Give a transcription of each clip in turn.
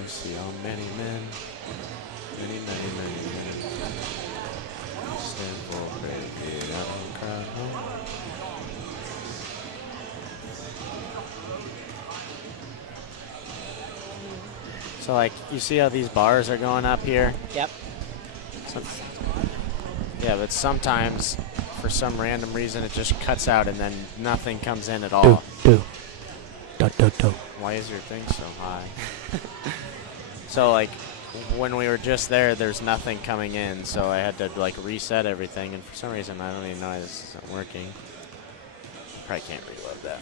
mercy on many men. Many men. Stand for break it out and cry home. So, like, you see how these bars are going up here? Yep. So, yeah, but sometimes, for some random reason, it just cuts out and then nothing comes in at all. Do. Why is your thing so high? So, like, when we were just there, there's nothing coming in, so I had to, like, reset everything, and for some reason, I don't even know why this isn't working. Probably can't reload that.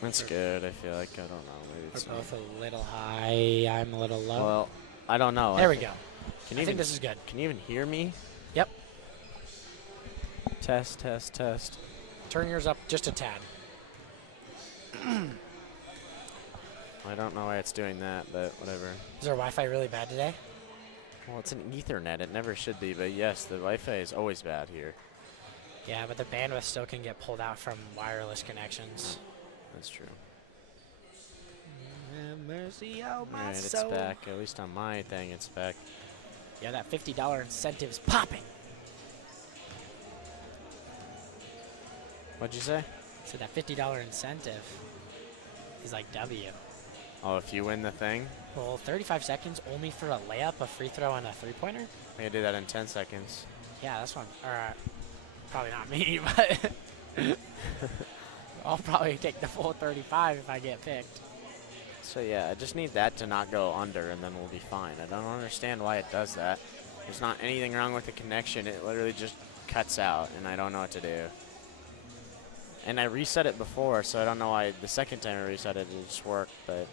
That's good, I feel like. I don't know. Maybe it's We're both a little high. I'm a little low. Well, I don't know. There we go. I think this is good. Can you even hear me? Yep. Test. Turn yours up just a tad. I don't know why it's doing that, but whatever. Is our Wi-Fi really bad today? Well, it's an Ethernet. It never should be, but yes, the Wi-Fi is always bad here. Yeah, but the bandwidth still can get pulled out from wireless connections. That's true. Have mercy on my Alright, soul. it's back. At least on my thing, it's back. Yeah, that $50 incentive's popping. What'd you say? So that $50 incentive is like W. Oh, if you win the thing? Well, 35 seconds only for a layup, a free throw, and a three-pointer? I can do that in 10 seconds. Yeah, that's one. Or probably not me, but I'll probably take the full 35 if I get picked. So yeah, I just need that to not go under, and then we'll be fine. I don't understand why it does that. There's not anything wrong with the connection. It literally just cuts out, and I don't know what to do. And I reset it before, so I don't know why the second time I reset it, it just worked, but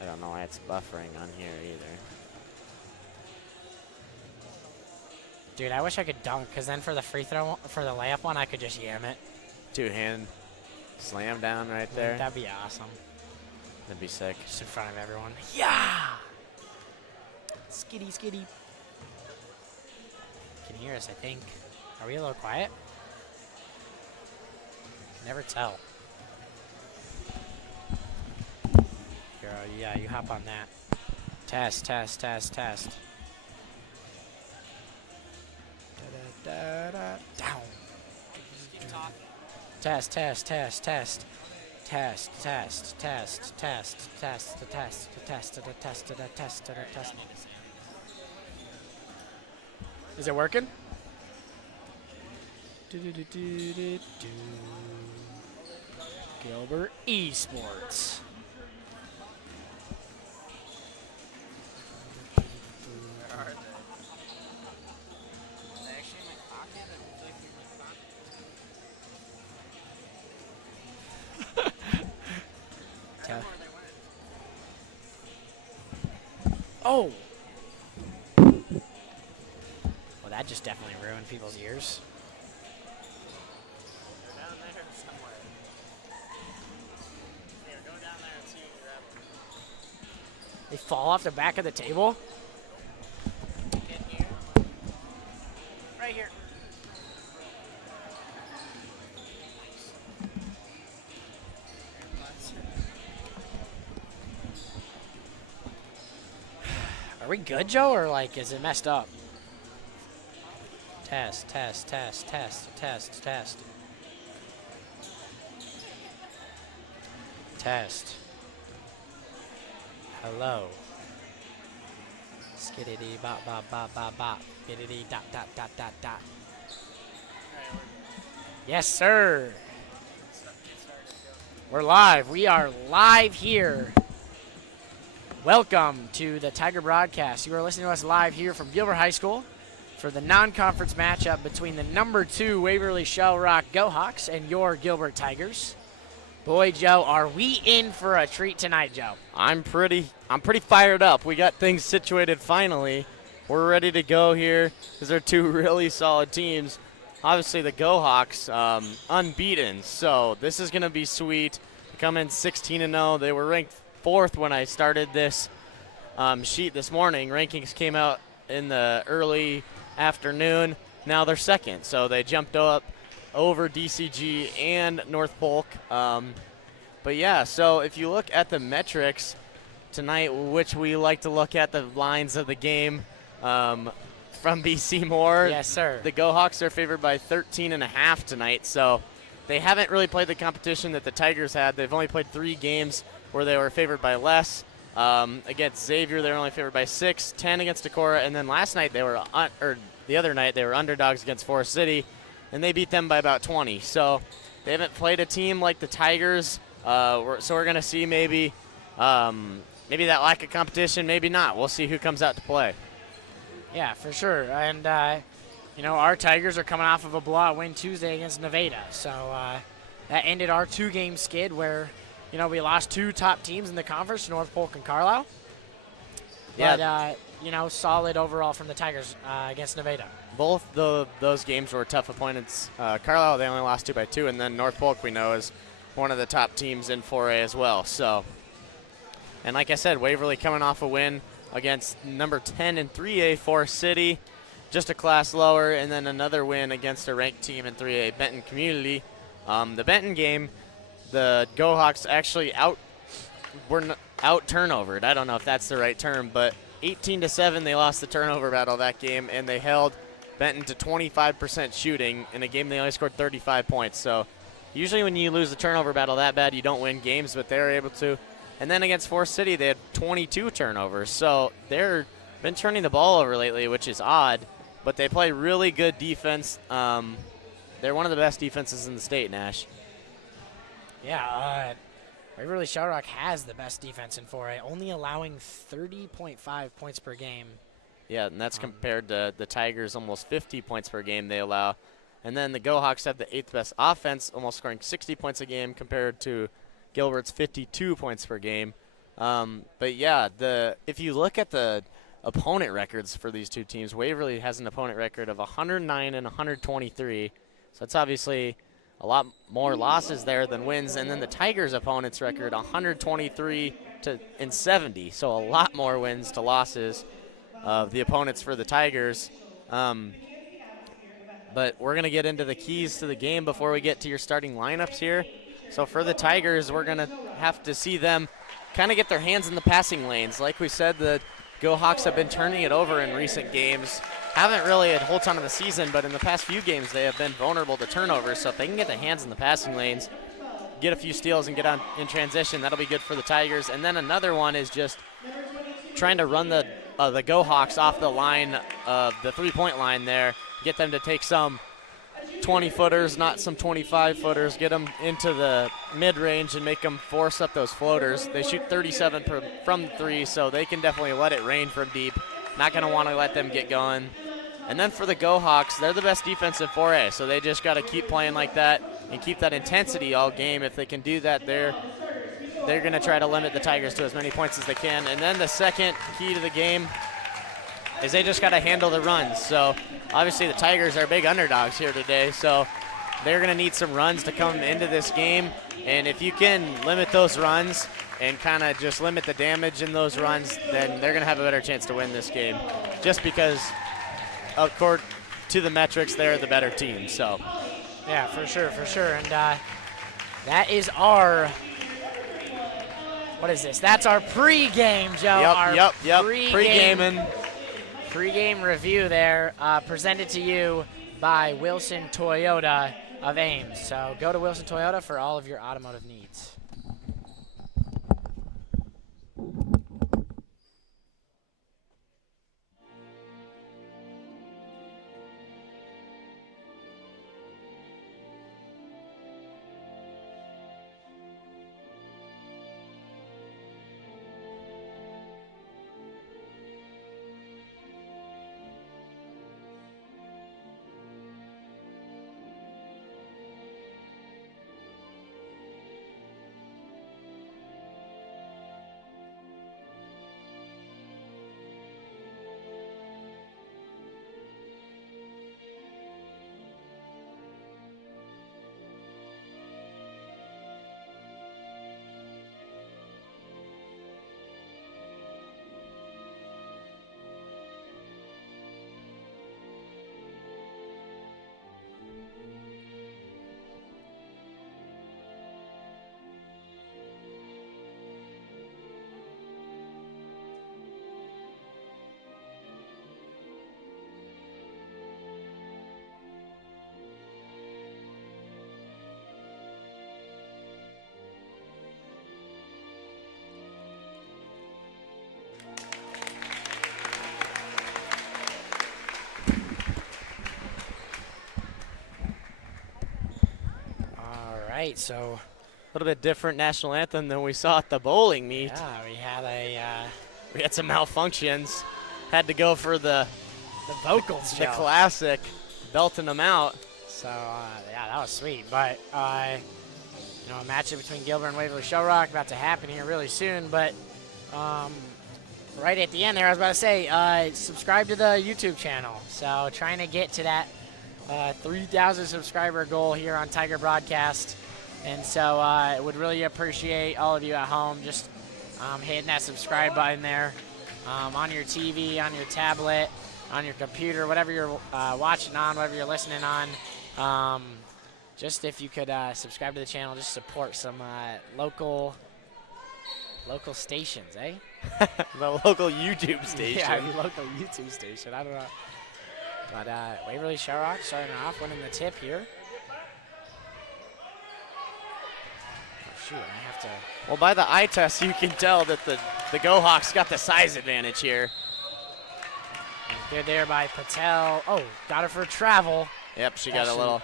I don't know why it's buffering on here either. Dude, I wish I could dunk, because then for the free throw, for the layup one, I could just yam it. Two-hand slam down right there. That'd be awesome. That'd be sick. Just in front of everyone. Yeah! Skitty, skitty. Can hear us, I think. Are we a little quiet? Can never tell. Girl, yeah, you hop on that. Test. Da-da-da-da. Down. Keep talking. Test. Is it working? Gilbert Esports. Oh! Well, that just definitely ruined people's ears. They're down there somewhere. Here, go down there and see if you grab them. They fall off the back of the table? Get here. Right here. Are we good, Joe, or like is it messed up? Test. Hello. Skiddity bop bop bop bop bop. Biddity dot dot dot dot dot. Yes, sir. We're live. We are live here. Welcome to the Tiger Broadcast. You are listening to us live here from Gilbert High School for the non-conference matchup between the number 2 Waverly-Shell Rock Go Hawks and your Gilbert Tigers. Boy, Joe, are we in for a treat tonight, Joe? I'm pretty fired up. We got things situated finally. We're ready to go here. These are two really solid teams. Obviously, the Go Hawks unbeaten, so this is going to be sweet. They come in 16-0. They were ranked 4th when I started this sheet this morning. Rankings came out in the early afternoon. Now they're 2nd, so they jumped up over DCG and North Polk. But yeah, so if you look at the metrics tonight, which we like to look at the lines of the game from BC Moore. Yes, sir. The Go Hawks are favored by 13.5 tonight, so they haven't really played the competition that the Tigers had. They've only played 3 games where they were favored by less. Against Xavier, they were only favored by 6, 10 against Decorah, and then last night they were, the other night they were underdogs against Forest City, and they beat them by about 20. So they haven't played a team like the Tigers. So we're going to see maybe that lack of competition, maybe not. We'll see who comes out to play. Yeah, for sure. And, our Tigers are coming off of a blowout win Tuesday against Nevada. So that ended our 2-game skid where, we lost 2 top teams in the conference, North Polk and Carlisle. Yeah. But, solid overall from the Tigers against Nevada. Both those games were tough opponents. Carlisle, they only lost 2 by 2, and then North Polk, we know, is one of the top teams in 4A as well. So, and like I said, Waverly coming off a win against number 10 in 3A, Forest City, just a class lower, and then another win against a ranked team in 3A, Benton Community. The Benton game, the Go Hawks actually were out turnovered. I don't know if that's the right term, but 18-7, they lost the turnover battle that game, and they held Benton to 25% shooting in a game they only scored 35 points. So usually when you lose the turnover battle that bad, you don't win games, but they were able to. And then against Forest City, they had 22 turnovers. So they've been turning the ball over lately, which is odd, but they play really good defense. They're one of the best defenses in the state, Nash. Yeah, Waverly-Shell has the best defense in 4A, only allowing 30.5 points per game. Yeah, and that's compared to the Tigers' almost 50 points per game they allow. And then the Go Hawks have the 8th best offense, almost scoring 60 points a game compared to Gilbert's 52 points per game. But yeah, if you look at the opponent records for these two teams, Waverly has an opponent record of 109 and 123. So it's obviously a lot more losses there than wins. And then the Tigers' opponent's record, 123 and 70. So a lot more wins to losses of the opponents for the Tigers. But we're going to get into the keys to the game before we get to your starting lineups here. So for the Tigers, we're going to have to see them kind of get their hands in the passing lanes. Like we said, the Go Hawks have been turning it over in recent games. Haven't really a whole ton of the season, but in the past few games they have been vulnerable to turnovers. So if they can get their hands in the passing lanes, get a few steals and get on in transition, that'll be good for the Tigers. And then another one is just trying to run the Go Hawks off the line of the three-point line there, get them to take some 20-footers, not some 25-footers, get them into the mid-range and make them force up those floaters. They shoot 37 from 3, so they can definitely let it rain from deep. Not going to want to let them get going. And then for the Go Hawks, they're the best defense in 4A, so they just got to keep playing like that and keep that intensity all game. If they can do that, they're going to try to limit the Tigers to as many points as they can. And then the second key to the game is they just got to handle the runs. So obviously the Tigers are big underdogs here today, so they're going to need some runs to come into this game. And if you can limit those runs and kind of just limit the damage in those runs, then they're going to have a better chance to win this game, just because, according to the metrics, they're the better team. So yeah, for sure. And that is our, what is this? That's our pregame, Joe. Yep. Pre-gaming. Pre-game review there, presented to you by Wilson Toyota of Ames. So go to Wilson Toyota for all of your automotive needs. So A little bit different national anthem than we saw at the bowling meet. yeah, We had some malfunctions. Had to go for the vocals, the Joe. classic, belting them out. So yeah, that was sweet. But a matchup between Gilbert and Waverly-Shell Rock about to happen here really soon. But right at the end there, I was about to say, subscribe to the YouTube channel. So trying to get to that 3,000 subscriber goal here on Tiger Broadcast. And so I would really appreciate all of you at home just hitting that subscribe button there on your TV, on your tablet, on your computer, whatever you're watching on, whatever you're listening on. Just if you could subscribe to the channel, just support some local stations, eh? The local YouTube station. Yeah, the local YouTube station. I don't know. But Waverly-Shell Rock starting off, winning the tip here. Oh, shoot, I have to. Well, by the eye test, you can tell that the Go Hawks got the size advantage here. And good there by Patel. Oh, got her for travel. Yep, she got a little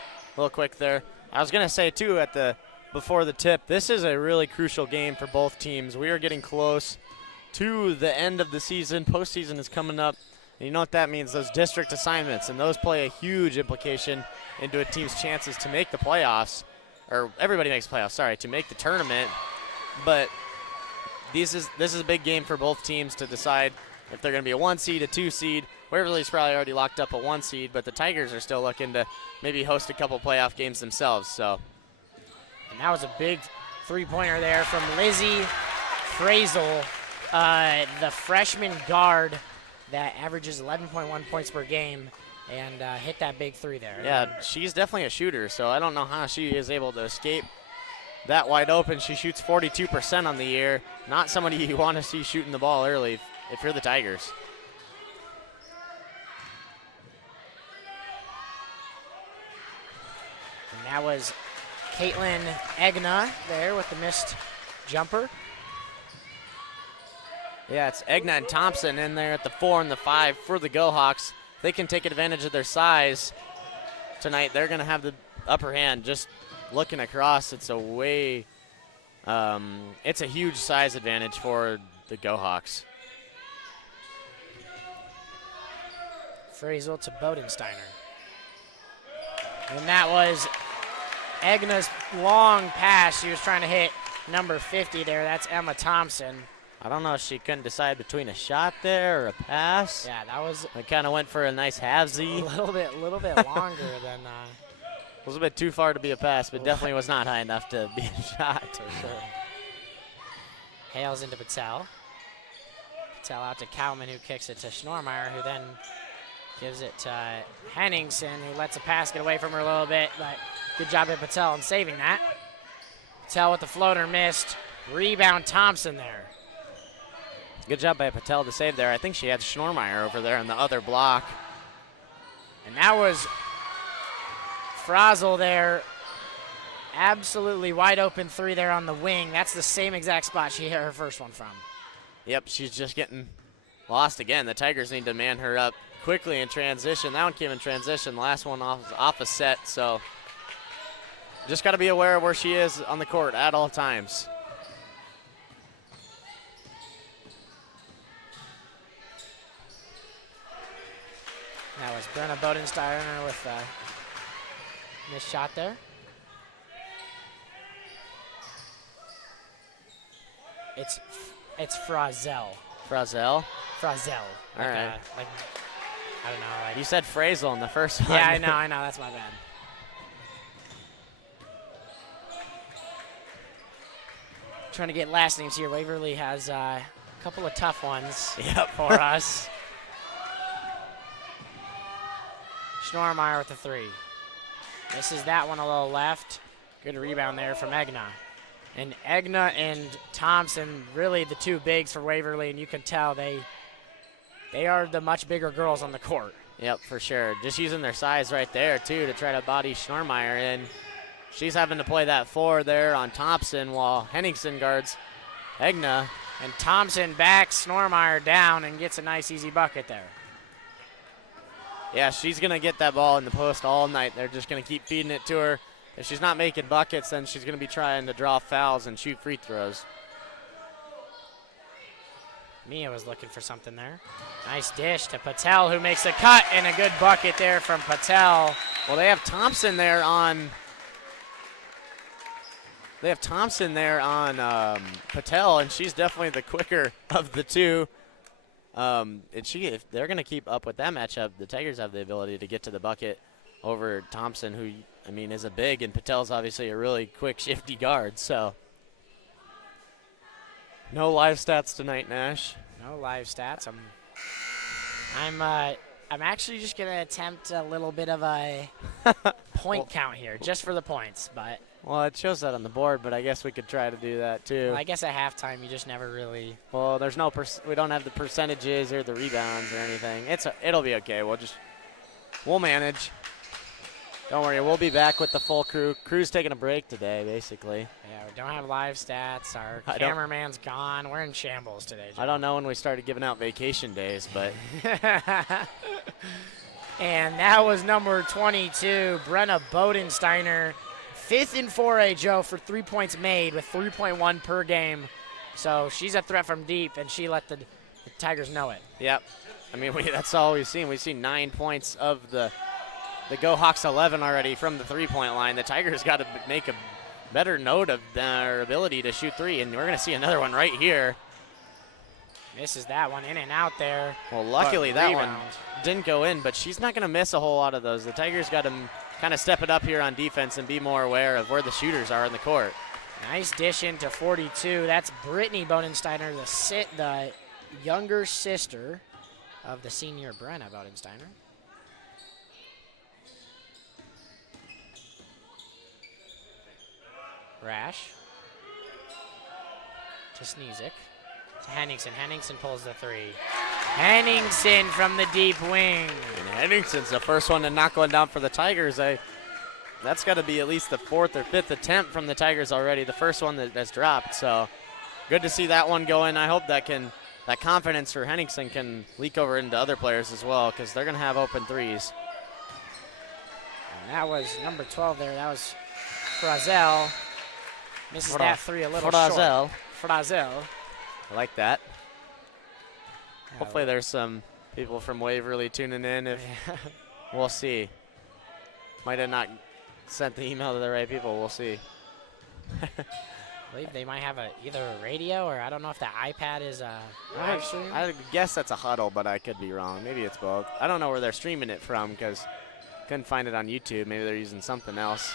quick there. I was gonna say too before the tip, this is a really crucial game for both teams. We are getting close to the end of the season. Postseason is coming up, and you know what that means? Those district assignments, and those play a huge implication into a team's chances to make the playoffs, or everybody makes playoffs. Sorry, to make the tournament. But this is a big game for both teams to decide if they're going to be a 1 seed, a 2 seed. Waverly's probably already locked up a 1 seed, but the Tigers are still looking to maybe host a couple playoff games themselves. So, and that was a big three-pointer there from Lizzie Frazel, the freshman guard that averages 11.1 points per game, and hit that big three there. Yeah, she's definitely a shooter, so I don't know how she is able to escape that wide open. She shoots 42% on the year. Not somebody you want to see shooting the ball early if you're the Tigers. And that was Caitlin Egna there with the missed jumper. Yeah, it's Egna and Thompson in there at the 4 and the 5 for the Go Hawks. They can take advantage of their size tonight. They're going to have the upper hand. Just looking across, it's a huge size advantage for the Go Hawks. Frazel to Bodensteiner. And that was Egna's long pass. She was trying to hit number 50 there. That's Emma Thompson. I don't know if she couldn't decide between a shot there or a pass. Yeah, that was I kind of went for a nice halvesy. a little bit longer than. It was a bit too far to be a pass, but definitely was not high enough to be a shot. For sure. Hales into Patel. Patel out to Cowman, who kicks it to Schnormeyer, who then gives it to Henningsen, who lets a pass get away from her a little bit, but good job by Patel in saving that. Patel with the floater missed. Rebound Thompson there. Good job by Patel to save there. I think she had Schnormeyer over there on the other block. And that was Frazel there. Absolutely wide open three there on the wing. That's the same exact spot she hit her first one from. Yep, she's just getting lost again. The Tigers need to man her up quickly in transition. That one came in transition. The last one off a set, so just got to be aware of where she is on the court at all times. That was Brenna Bodensteiner with a missed shot there. It's Frazel. Frazel? Frazel. All right. I don't know. Like, You said Frazel in the first one. yeah, I know. That's my bad. Trying to get last names here. Waverly has a couple of tough ones for us. Schnormeyer with the three. Misses that one a little left. Good rebound there from Egna. And Egna and Thompson, really the two bigs for Waverly, and you can tell they are the much bigger girls on the court. Yep, for sure. Just using their size right there, too, to try to body Schnormeyer in. She's having to play that 4 there on Thompson while Henningsen guards Egna. And Thompson backs Schnormeyer down and gets a nice, easy bucket there. Yeah, she's going to get that ball in the post all night. They're just going to keep feeding it to her. if she's not making buckets, then she's going to be trying to draw fouls and shoot free throws. Mia was looking for something there. Nice dish to Patel, who makes a cut, and a good bucket there from Patel. Well, they have Thompson there on Patel, and she's definitely the quicker of the two. If they're going to keep up with that matchup, the Tigers have the ability to get to the bucket over Thompson, who, I mean, is a big, and Patel's obviously a really quick, shifty guard. So, no live stats tonight, Nash. No live stats. I'm actually just going to attempt a little bit of a point count here, just for the points, but. Well, it shows that on the board, but I guess we could try to do that too. Well, I guess at halftime you just never really. Well, there's no we don't have the percentages or the rebounds or anything. It'll be okay. We'll manage. Don't worry, we'll be back with the full crew. Crew's taking a break today, basically. Yeah, we don't have live stats. Our cameraman's gone. We're in shambles today, Joe. I don't know when we started giving out vacation days, but. And that was number 22, Brenna Bodensteiner. 5th in 4A, Joe, for 3 points made with 3.1 per game. So she's a threat from deep, and she let the Tigers know it. Yep. I mean, that's all we've seen. We've seen 9 points of the Go Hawks 11 already from the three-point line. The Tigers got to make a better note of their ability to shoot three, and we're going to see another one right here. Misses that one in and out there. Well, luckily that one didn't go in, but she's not going to miss a whole lot of those. The Tigers got to kind of step it up here on defense and be more aware of where the shooters are in the court. Nice dish into 42. That's Brittany Bodensteiner, the younger sister of the senior Brenna Bodensteiner. Rash to Sneezik to Henningsen. Henningsen pulls the three. Henningsen from the deep wing. And Henningsen's the first one to knock one down for the Tigers. That's got to be at least the 4th or 5th attempt from the Tigers already. The first one that's dropped. So good to see that one go in. I hope that confidence for Henningsen can leak over into other players as well, because they're going to have open threes. And that was number 12 there. That was Frazel. Misses that three a little short. Frazel. I like that. Hopefully there's some people from Waverly tuning in. We'll see. Might have not sent the email to the right people. We'll see. I believe they might have either a radio, or I don't know if the iPad is live stream. I guess that's a huddle, but I could be wrong. Maybe it's both. I don't know where they're streaming it from, because couldn't find it on YouTube. Maybe they're using something else.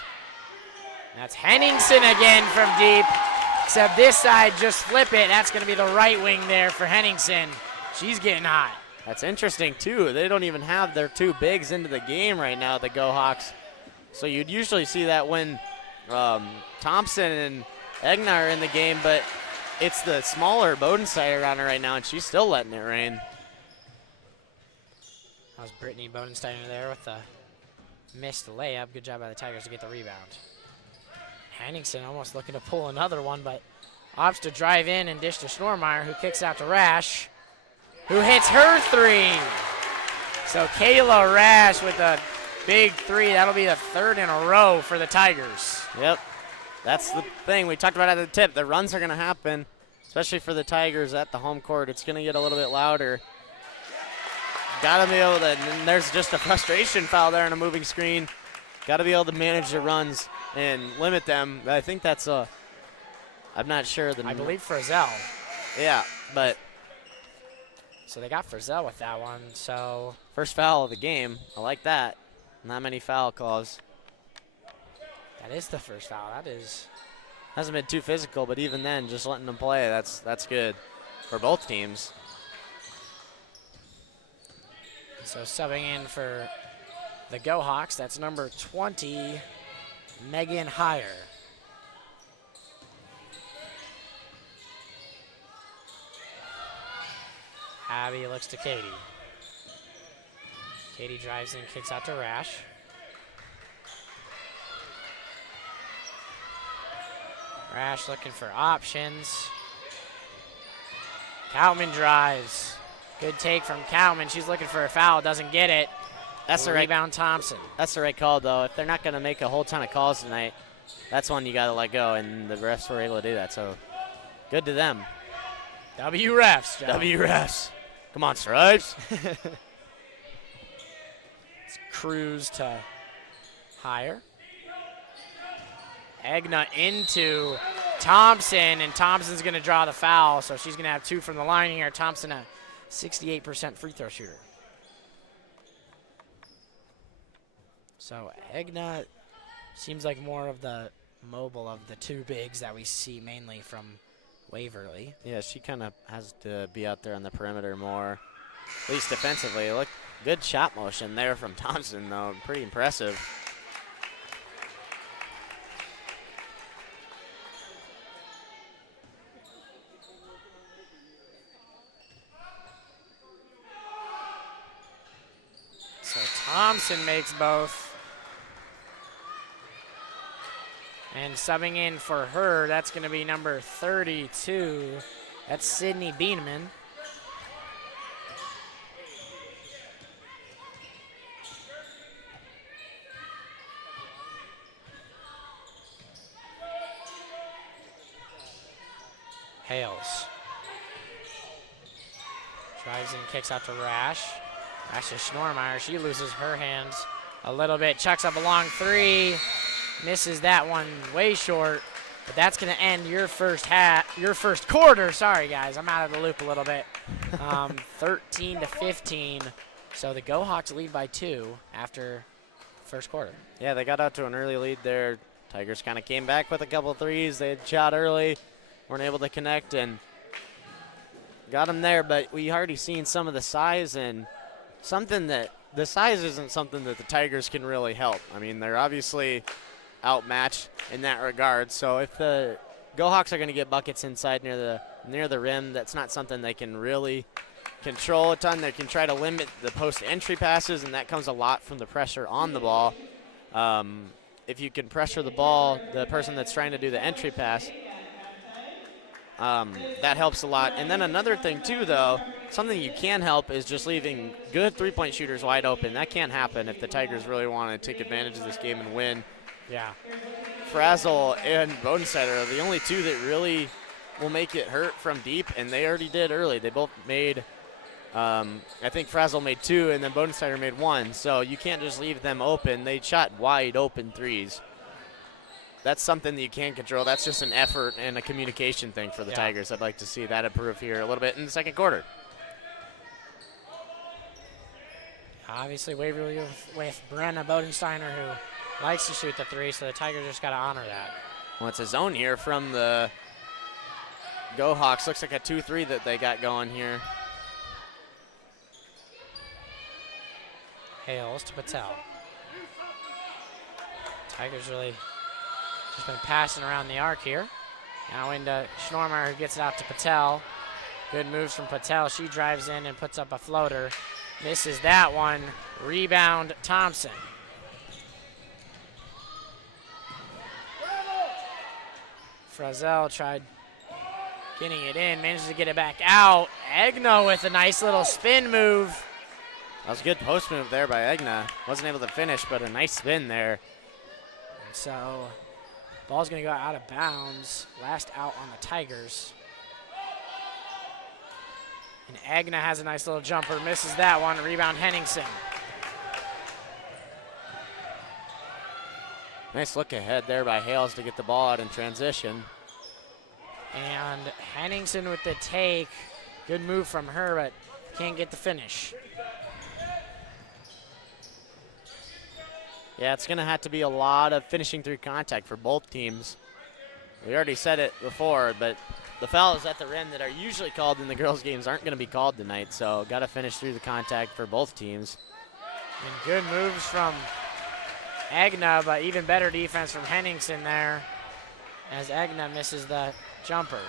That's Henningsen again from deep, except this side, just flip it. That's going to be the right wing there for Henningsen. She's getting hot. That's interesting, too. They don't even have their two bigs into the game right now, the Go Hawks. So you'd usually see that when Thompson and Egnar are in the game, but it's the smaller Bodensteiner around her right now, and she's still letting it rain. That was Brittany Bodensteiner there with the missed layup. Good job by the Tigers to get the rebound. Henningsen almost looking to pull another one, but opts to drive in and dish to Schnormeyer, who kicks out to Rash, who hits her three. So Kayla Rash with a big three. That'll be the 3rd in a row for the Tigers. Yep. That's the thing we talked about at the tip. The runs are going to happen, especially for the Tigers at the home court. It's going to get a little bit louder. Got to be able to, and there's just a frustration foul there on a moving screen. Got to be able to manage the runs and limit them. I think that's I'm not sure. I believe Frizzell. Yeah, but. So they got Frizzell with that one, so. First foul of the game. I like that. Not many foul calls. That is the first foul. That is. Hasn't been too physical, but even then, just letting them play, that's good for both teams. So subbing in for the Go Hawks, that's number 20, Megan Heyer. Abby looks to Katie. Katie drives in, kicks out to Rash. Rash looking for options. Cowman drives. Good take from Cowman. She's looking for a foul, doesn't get it. That's the right. Rebound Thompson. That's the right call, though. If they're not going to make a whole ton of calls tonight, that's one you got to let go, and the refs were able to do that. So good to them. W refs, Joe. W refs. Come on, Stripes. It's Cruz to higher. Egna into Thompson, and Thompson's going to draw the foul, so she's going to have 2 from the line here. Thompson, a 68% free throw shooter. So Egna seems like more of the mobile of the 2 bigs that we see mainly from Waverly. Yeah, she kind of has to be out there on the perimeter more, at least defensively. Look, good shot motion there from Thompson, though. Pretty impressive. So Thompson makes both. And subbing in for her, that's going to be number 32. That's Sydney Bieneman. Hales. Drives and kicks out to Rash. Rash to Schnormeyer. She loses her hands a little bit. Chucks up a long 3. Misses that one way short. But that's going to end your first quarter. Sorry, guys. I'm out of the loop a little bit. 13-15. So the Go Hawks lead by 2 after first quarter. Yeah, they got out to an early lead there. Tigers kind of came back with a couple threes. They had shot early, weren't able to connect, and got them there. But we already seen some of the size, and something that the size isn't something that the Tigers can really help. I mean, they're obviously outmatched in that regard. So if the Go Hawks are going to get buckets inside near the rim, that's not something they can really control a ton. They can try to limit the post entry passes, and that comes a lot from the pressure on the ball. If you can pressure the ball, the person that's trying to do the entry pass, that helps a lot. And then another thing too, though, something you can help is just leaving good three-point shooters wide open. That can't happen if the Tigers really want to take advantage of this game and win. Yeah. Frazzle and Bodensteiner are the only 2 that really will make it hurt from deep, and they already did early. They both made, I think Frazzle made 2, and then Bodensteiner made 1. So you can't just leave them open. They shot wide open threes. That's something that you can't control. That's just an effort and a communication thing for the Tigers. I'd like to see that improve here a little bit in the second quarter. Obviously, Waverly with Brenna Bodensteiner, who likes to shoot the 3, so the Tigers just got to honor that. Well, it's a zone here from the Go Hawks. Looks like a 2-3 that they got going here. Hales to Patel. Tigers really just been passing around the arc here. Now into Schnormeyer, who gets it out to Patel. Good moves from Patel. She drives in and puts up a floater. Misses that one. Rebound, Thompson. Frazel tried getting it in, manages to get it back out. Egna with a nice little spin move. That was a good post move there by Egna. Wasn't able to finish, but a nice spin there. And so ball's going to go out of bounds. Last out on the Tigers. And Egna has a nice little jumper, misses that one. Rebound, Henningsen. Nice look ahead there by Hales to get the ball out in transition. And Henningsen with the take. Good move from her, but can't get the finish. Yeah, it's going to have to be a lot of finishing through contact for both teams. We already said it before, but the fouls at the rim that are usually called in the girls' games aren't going to be called tonight, so got to finish through the contact for both teams. And good moves from Egna, but even better defense from Henningsen there as Egna misses the jumper.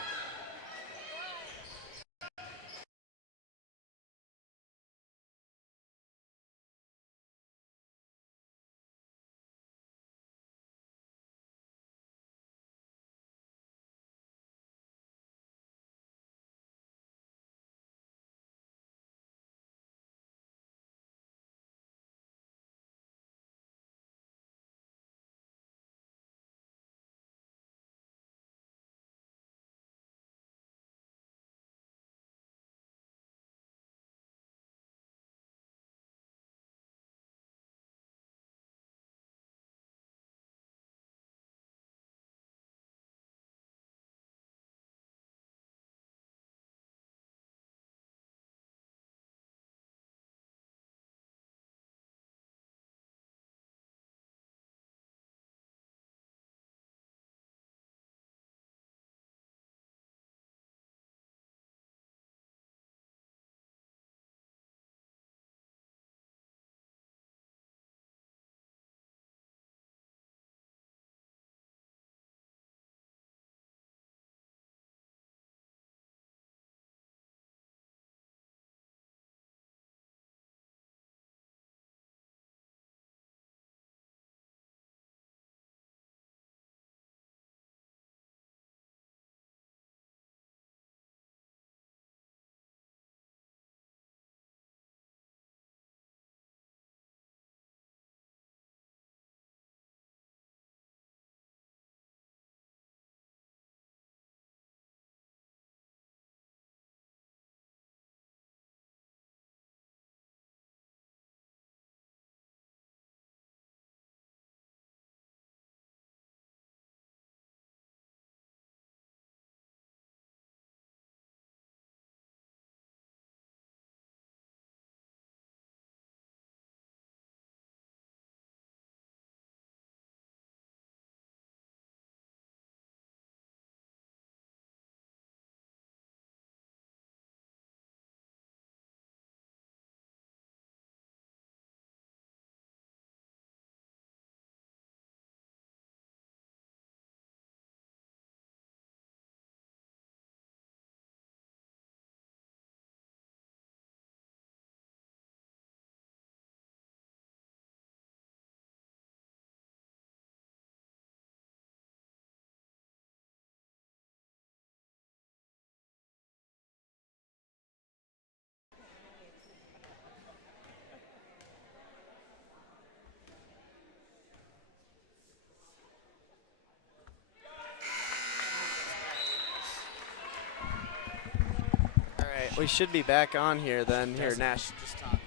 right, we should be back on here then. Here, Nash. Just talk.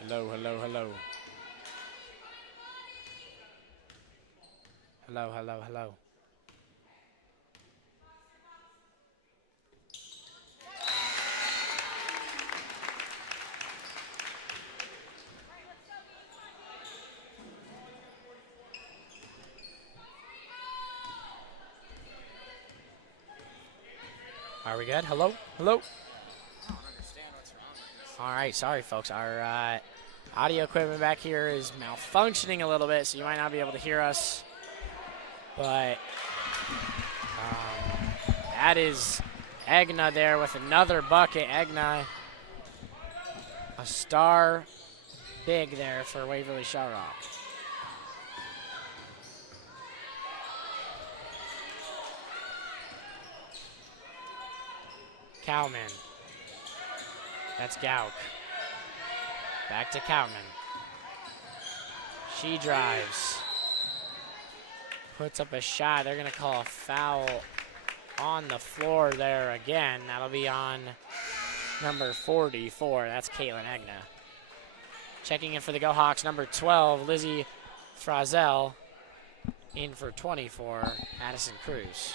Hello, hello, hello. Hello, hello, hello. Are we good? Hello? Hello? I don't understand what's wrong with this. All right, sorry, folks. Our audio equipment back here is malfunctioning a little bit, so you might not be able to hear us. But that is Egna there with another bucket. Egna, a star big there for Waverly-Shell Rock. Cowman. That's Gauk. Back to Cowman. She drives. Puts up a shot. They're going to call a foul on the floor there again. That'll be on number 44. That's Caitlin Egna. Checking in for the Go Hawks, number 12, Lizzie Frazel. In for 24, Addison Cruz.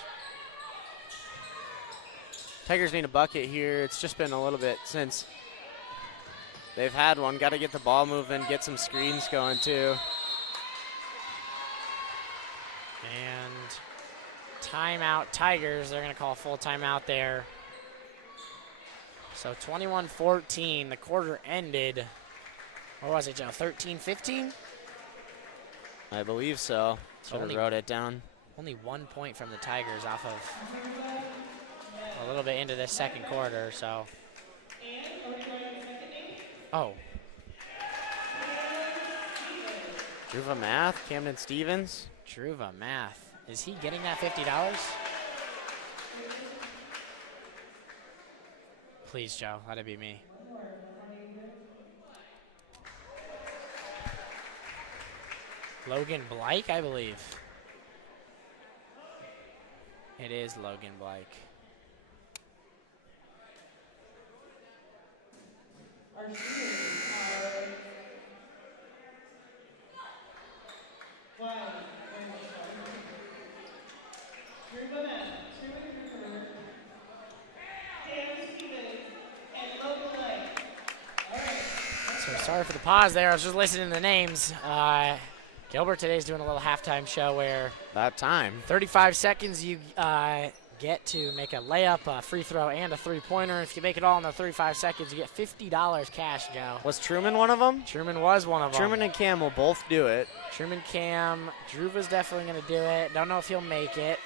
Tigers need a bucket here. It's just been a little bit since they've had one. Got to get the ball moving, get some screens going too. And timeout Tigers. They're going to call a full timeout there. So 21-14. The quarter ended. What was it, Joe? 13-15? I believe so. Should have wrote it down. Only 1 point from the Tigers off of a little bit into this second quarter, so. Oh. Druva Math, Camden Stevens. Druva Math. Is he getting that $50? Please, Joe, let it be me. Logan Blake, I believe. It is Logan Blake. Our students are Druva Math, Truman Cooper, Cam Stevens, and Logan Blake. All right. So sorry for the pause there. I was just listening to the names. Gilbert today's doing a little halftime show where About time. 35 seconds you get to make a layup, a free throw, and a three-pointer. If you make it all in the 35 seconds, you get $50 cash, Joe. Was Truman one of them? Truman was one of them. Truman and Cam will both do it. Truman, Cam, Druva's definitely going to do it. Don't know if he'll make it.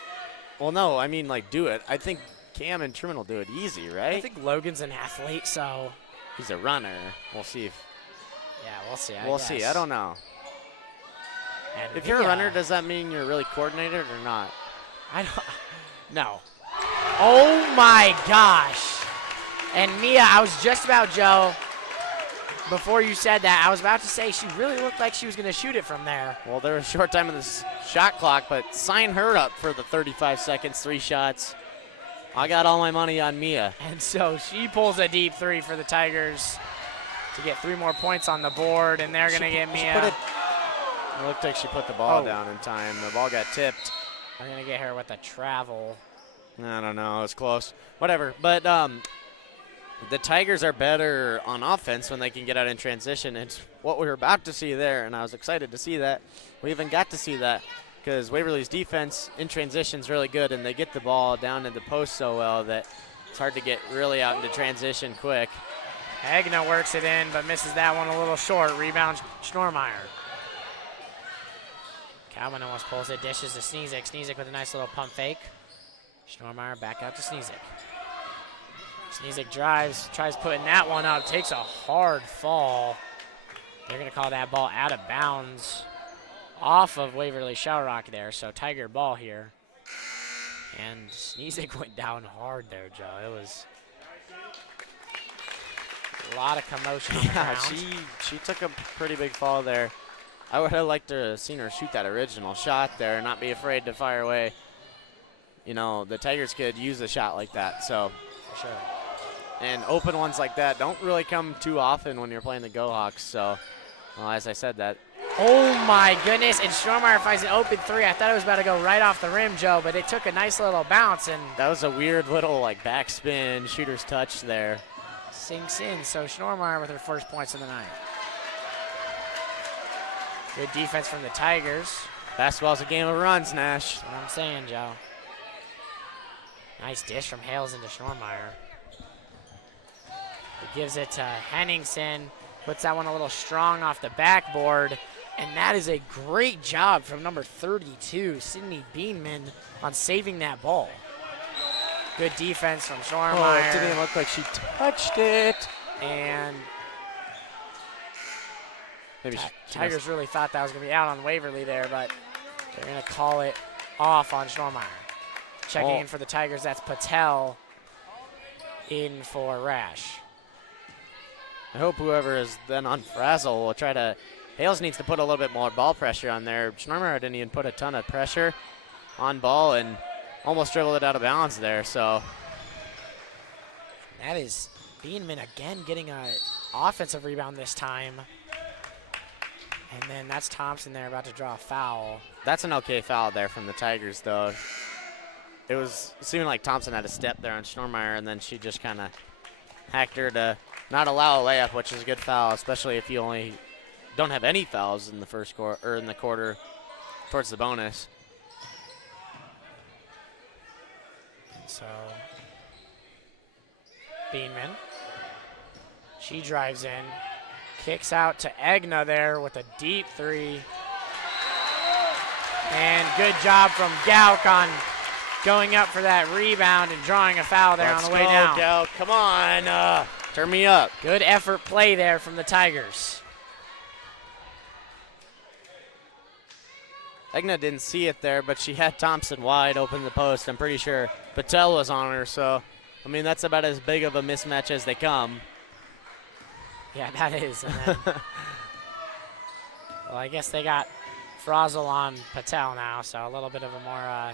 Well, no, I mean, like, do it. I think Cam and Truman will do it easy, right? I think Logan's an athlete, so. He's a runner. We'll see. Yeah, we'll see. We'll see. I don't know. And If you're a runner, does that mean you're really coordinated or not? I don't. No. Oh my gosh. And Mia, I was just about, Joe, before you said that, I was about to say she really looked like she was going to shoot it from there. Well, there was a short time in the shot clock, but sign her up for the 35 seconds, 3 shots. I got all my money on Mia. And so she pulls a deep three for the Tigers to get 3 more points on the board, and they're going to get Mia. It looked like she put the ball down in time. The ball got tipped. They're going to get her with a travel. I don't know. It was close. Whatever. But the Tigers are better on offense when they can get out in transition. It's what we were about to see there, and I was excited to see that. We even got to see that because Waverly's defense in transition is really good, and they get the ball down in the post so well that it's hard to get really out into transition quick. Egna works it in, but misses that one a little short. Rebound, Schnormeyer. Calvin almost pulls it, dishes to Sneezik. Sneezik with a nice little pump fake. Schnormeyer back out to Sneezik. Sneezik drives, tries putting that one up, takes a hard fall. They're going to call that ball out of bounds off of Waverly-Shell Rock there, so Tiger ball here. And Sneezik went down hard there, Joe. It was a lot of commotion on the Yeah, ground. she took a pretty big fall there. I would have liked to have seen her shoot that original shot there and not be afraid to fire away. You know, the Tigers could use a shot like that. So For sure. And open ones like that don't really come too often when you're playing the Go Hawks. So, well, as I said, that. Oh my goodness, and Schnormeyer finds an open three. I thought it was about to go right off the rim, Joe, but it took a nice little bounce and That was a weird little like backspin shooter's touch there. sinks in. So Schnormeyer with her first points of the night. Good defense from the Tigers. Basketball's a game of runs, Nash. That's what I'm saying, Joe. Nice dish from Hales into Schnormeyer. He gives it to Henningsen. Puts that one a little strong off the backboard. And that is a great job from number 32, Sydney Beanman, on saving that ball. Good defense from Schnormeyer. Oh, it didn't even look like she touched it. And Maybe Tigers really thought that was going to be out on Waverly there, but they're going to call it off on Schnormeyer. Checking in for the Tigers, that's Patel in for Rash. I hope whoever is then on Frazzle will try to. Hales needs to put a little bit more ball pressure on there. Schnormeyer didn't even put a ton of pressure on ball and almost dribbled it out of bounds there. So that is Beanman again getting an offensive rebound this time. And then that's Thompson there about to draw a foul. that's an okay foul there from the Tigers, though. It was seeming like Thompson had a step there on Schnormeyer, and then she just kind of hacked her to not allow a layup, which is a good foul, especially if you only don't have any fouls in the first quarter or in the quarter towards the bonus. So Beanman, she drives in, kicks out to Egna there with a deep three. And good job from Gauk on going up for that rebound and drawing a foul there on the way down. Gauk. Come on, turn me up. Good effort play there from the Tigers. Egna didn't see it there, but she had Thompson wide open the post. I'm pretty sure Patel was on her, so, I mean, that's about as big of a mismatch as they come. Yeah, that is. And then, well, I guess they got Frazzle on Patel now, so a little bit of a more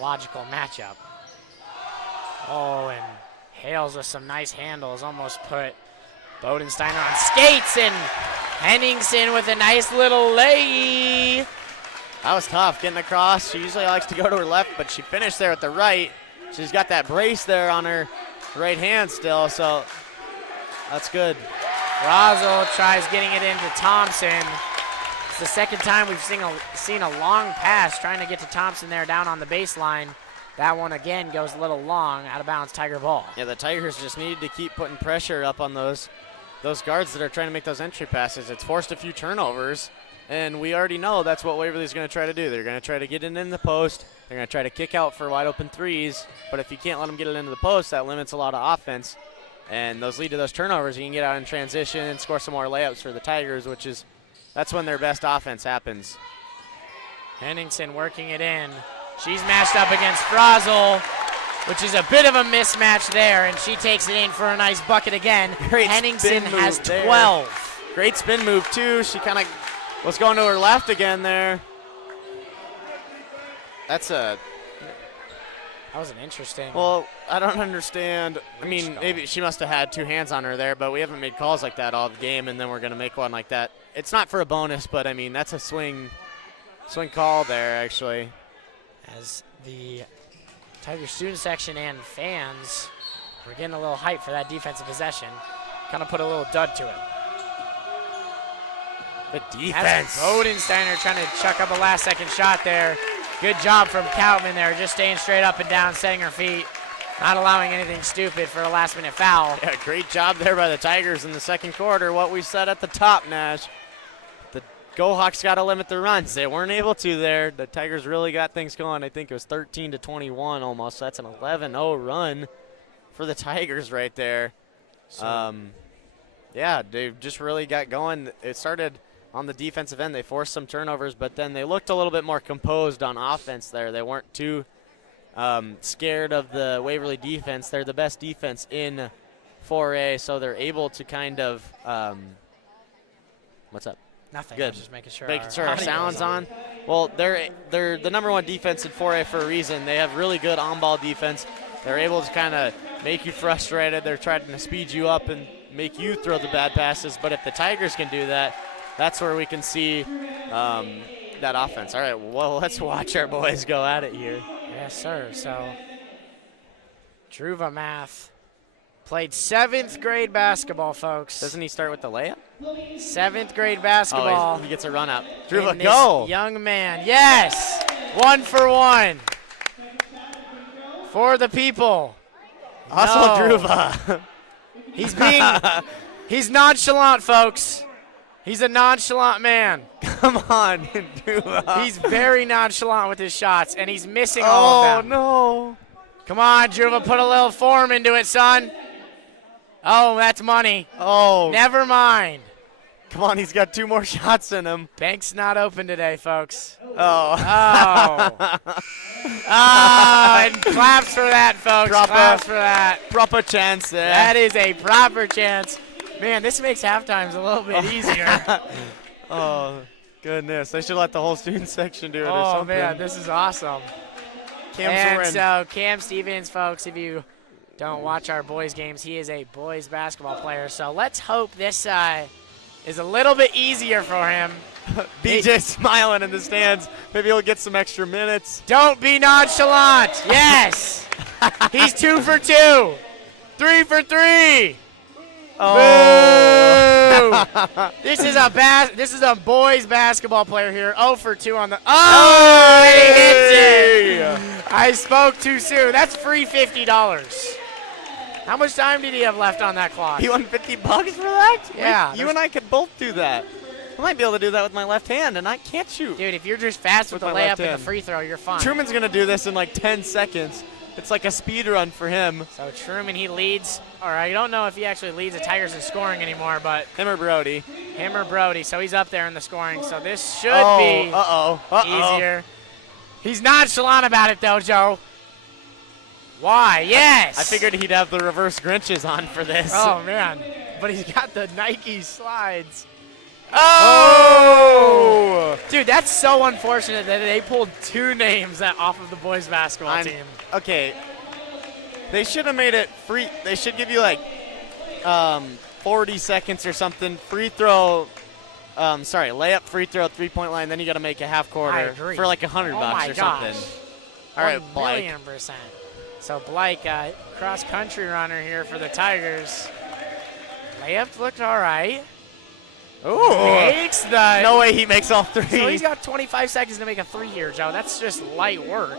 logical matchup. Oh, and Hales with some nice handles almost put Bodensteiner on skates, and Henningsen with a nice little lay. That was tough getting across. She usually likes to go to her left, but she finished there at the right. She's got that brace there on her right hand still, so that's good. Frazzle tries getting it into Thompson. It's the second time we've seen a long pass trying to get to Thompson there down on the baseline. That one again goes a little long, out of bounds, Tiger ball. Yeah, the Tigers just needed to keep putting pressure up on those guards that are trying to make those entry passes. It's forced a few turnovers, and we already know that's what Waverly's going to try to do. They're going to try to get it in the post. They're going to try to kick out for wide open threes, but if you can't let them get it into the post, that limits a lot of offense, and those lead to those turnovers. You can get out in transition and score some more layups for the Tigers, that's when their best offense happens. Henningsen working it in. She's matched up against Frazzle, which is a bit of a mismatch there, and she takes it in for a nice bucket again. Great Henningsen spin move has there. 12. Great spin move, too. She kind of was going to her left again there. That was an interesting. Well, I don't understand. I Reach mean, call. maybe she must have had two hands on her there, but we haven't made calls like that all the game, and then we're going to make one like that. It's not for a bonus, but, I mean, that's a swing call there, actually. As the Tiger student section and fans were getting a little hype for that defensive possession, kind of put a little dud to it. The defense. Bodensteiner trying to chuck up a last-second shot there. Good job from Coutman there, just staying straight up and down, setting her feet, not allowing anything stupid for a last-minute foul. Yeah, great job there by the Tigers in the second quarter. What we said at the top, Nash. The Go Hawks got to limit the runs. They weren't able to there. The Tigers really got things going. I think it was 13-21 almost. So that's an 11-0 run for the Tigers right there. Yeah, they just really got going. It started on the defensive end. They forced some turnovers, but then they looked a little bit more composed on offense there. They weren't too scared of the Waverly defense. They're the best defense in 4A, so they're able to kind of what's up? Nothing. Good. I was just making sure Our audio sound's was on. Well, they're the number one defense in 4A for a reason. They have really good on-ball defense. They're able to kind of make you frustrated. They're trying to speed you up and make you throw the bad passes. But if the Tigers can do that, that's where we can see that offense. All right, well, let's watch our boys go at it here. Yes, sir. So, Druva Math played 7th grade basketball, folks. Doesn't he start with the layup? 7th grade basketball. Oh, he gets a run up. in Druva, this go! Young man. Yes! 1 for 1. For the people. Hustle, No. Druva. He's nonchalant, folks. He's a nonchalant man. Come on, Druva. He's very nonchalant with his shots, and he's missing all of them. Oh, no. Come on, Druva, put a little form into it, son. Oh, that's money. Oh, Never mind. come on, he's got 2 more shots in him. Bank's not open today, folks. Oh. Oh. And claps for that, folks. Claps for that. Proper chance there. That is a proper chance. Man, this makes halftimes a little bit easier. Oh, goodness. They should let the whole student section do it or Oh, something. man, this is awesome. Cam And Soren. so Cam Stevens, folks, if you don't watch our boys' games, he is a boys basketball player. So let's hope this is a little bit easier for him. BJ smiling in the stands. Maybe he'll get some extra minutes. Don't be nonchalant. Yes. He's 2 for 2. 3 for 3. Oh. Boo! This is a boys basketball player here. 0 for 2 on the. Oh, and he hits it. I spoke too soon. That's free $50. How much time did he have left on that clock? He won $50 for that? Yeah. You and I could both do that. I might be able to do that with my left hand, and I can't shoot. Dude, if you're just fast with the With my layup left and the hand. free throw, you're fine. Truman's going to do this in like 10 seconds. It's like a speed run for him. So Truman, he leads. All right, I don't know if he actually leads the Tigers in scoring anymore, but Him or Brody. him or Brody. So he's up there in the scoring. So this should Oh, be easier. He's nonchalant about it, though, Joe. Why? Yes. I figured he'd have the reverse Grinches on for this. Oh, man. But he's got the Nike slides. Oh! Dude, that's so unfortunate that they pulled 2 names off of the boys basketball team. Okay. They should have made it free. They should give you like 40 seconds or something. Free throw. Layup, free throw, 3-point line. Then you got to make a half I quarter agree. for like $100 Oh my or gosh. something. All right, Blake. 1,000,000%. So Blake, cross-country runner here for the Tigers. Layup looked all right. Ooh. Makes the. No way he makes all 3. So he's got 25 seconds to make a 3 here, Joe. That's just light work.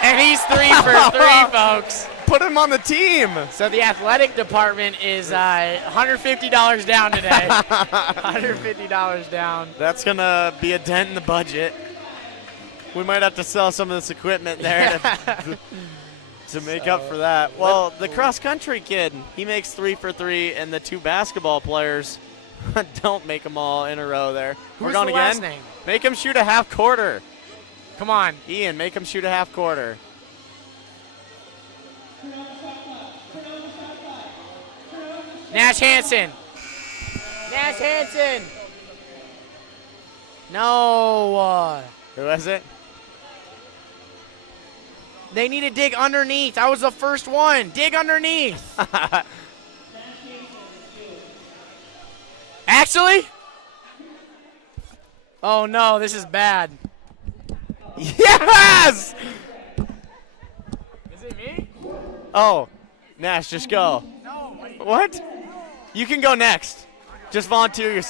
And he's 3 for 3, folks. Put him on the team. So the athletic department is $150 down today. $150 down. That's going to be a dent in the budget. We might have to sell some of this equipment there to make up for that. Well, the cross-country kid, he makes 3 for 3, and the 2 basketball players don't make them all in a row there. Who's We're going the again. last name? Make him shoot a half quarter. Come on. Ian, make him shoot a half quarter. Nash Hansen. Nash Hansen. No. Who is it? They need to dig underneath. I was the first one. Dig underneath. Actually? Oh, no. This is bad. Yes! Is it me? Oh, Nash, just go. No. Wait. What? You can go next. Just volunteer your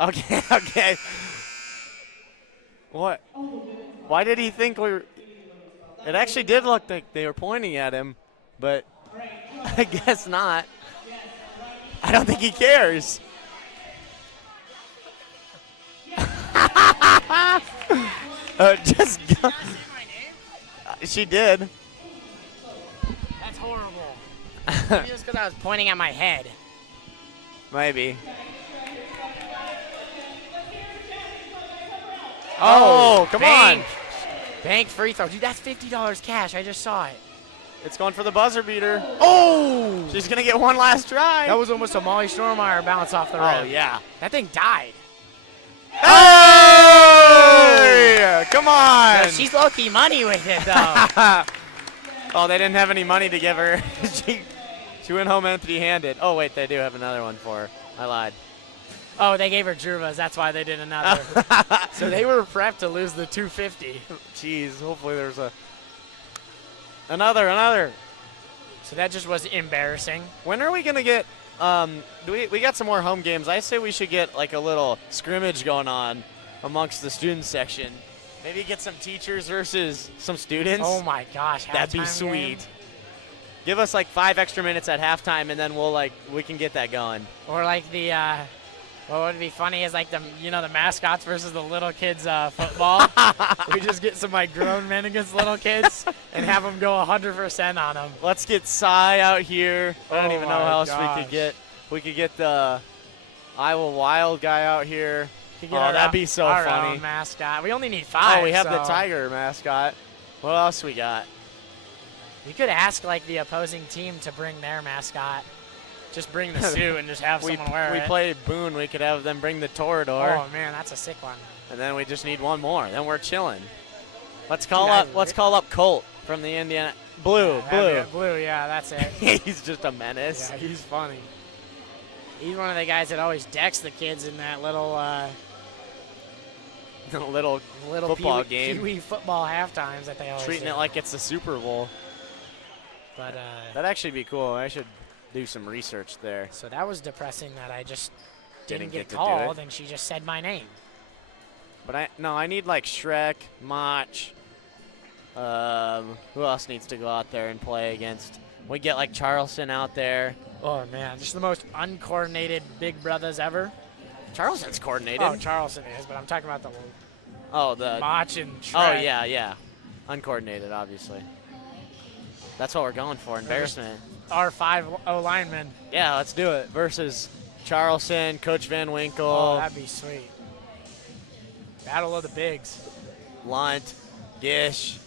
Okay, okay. What? Why did he think we were? It actually did look like they were pointing at him, but I guess not. I don't think he cares. Just go. She did. That's horrible. Maybe just because I was pointing at my head. Maybe. Oh, come on. Bank free throw. Dude, that's $50 cash. I just saw it. It's going for the buzzer beater. Oh! She's going to get one last try. That was almost a Molly Stormeyer bounce off the rim. Oh, yeah. That thing died. Hey! Come on. one. she's low-key money with it, though. Oh, they didn't have any money to give her. She went home empty-handed. Oh, wait, they do have another one for her. I lied. Oh, they gave her Druvas. That's why they did another. So they were prepped to lose the 250. Jeez, hopefully there's another. So that just was embarrassing. When are we going to get we got some more home games. I say we should get like a little scrimmage going on amongst the student section. Maybe get some teachers versus some students. Oh my gosh, that'd be halftime sweet. game? Give us like 5 extra minutes at halftime, and then we can get that going. Or like the, what would be funny is like the mascots versus the little kids football. We just get some like grown men against little kids and have them go 100% on them. Let's get Cy out here. I don't Oh even know my how else gosh. we could get. We could get the Iowa Wild guy out here. Could Oh, get our that'd own- be so our funny. own mascot. We only need 5. Oh, we have the so Tiger mascot. What else we got? We could ask like the opposing team to bring their mascot. Just bring the suit and just have someone wear we it. play Boone. We could have them bring the Torador, Oh man, that's a sick one. and then we just need one more. Then we're chilling. Let's call Dude, up. Let's call up Colt from the Indiana. Blue. Blue, yeah, that's it. He's just a menace. Yeah, he's funny. He's one of the guys that always decks the kids in that little Little football game. Pee-wee football halftimes that they always Treating do. it like it's the Super Bowl. But That'd actually be cool. I should do some research there. so that was depressing that I just didn't Didn't get get to do called it? and she just said my name. But I need like Shrek, Mach. Who else needs to go out there and play against? We get like Charleston out there. Oh man, just the most uncoordinated big brothers ever. Charleston's coordinated. Oh, Charleston is, but I'm talking about the The Mach and Trey. oh yeah, uncoordinated obviously. That's what we're going for. Embarrassment. Our 5 O linemen. Yeah, let's do it. Versus Charleston, Coach Van Winkle, Oh, that'd be sweet. Battle of the bigs. Lunt, Gish,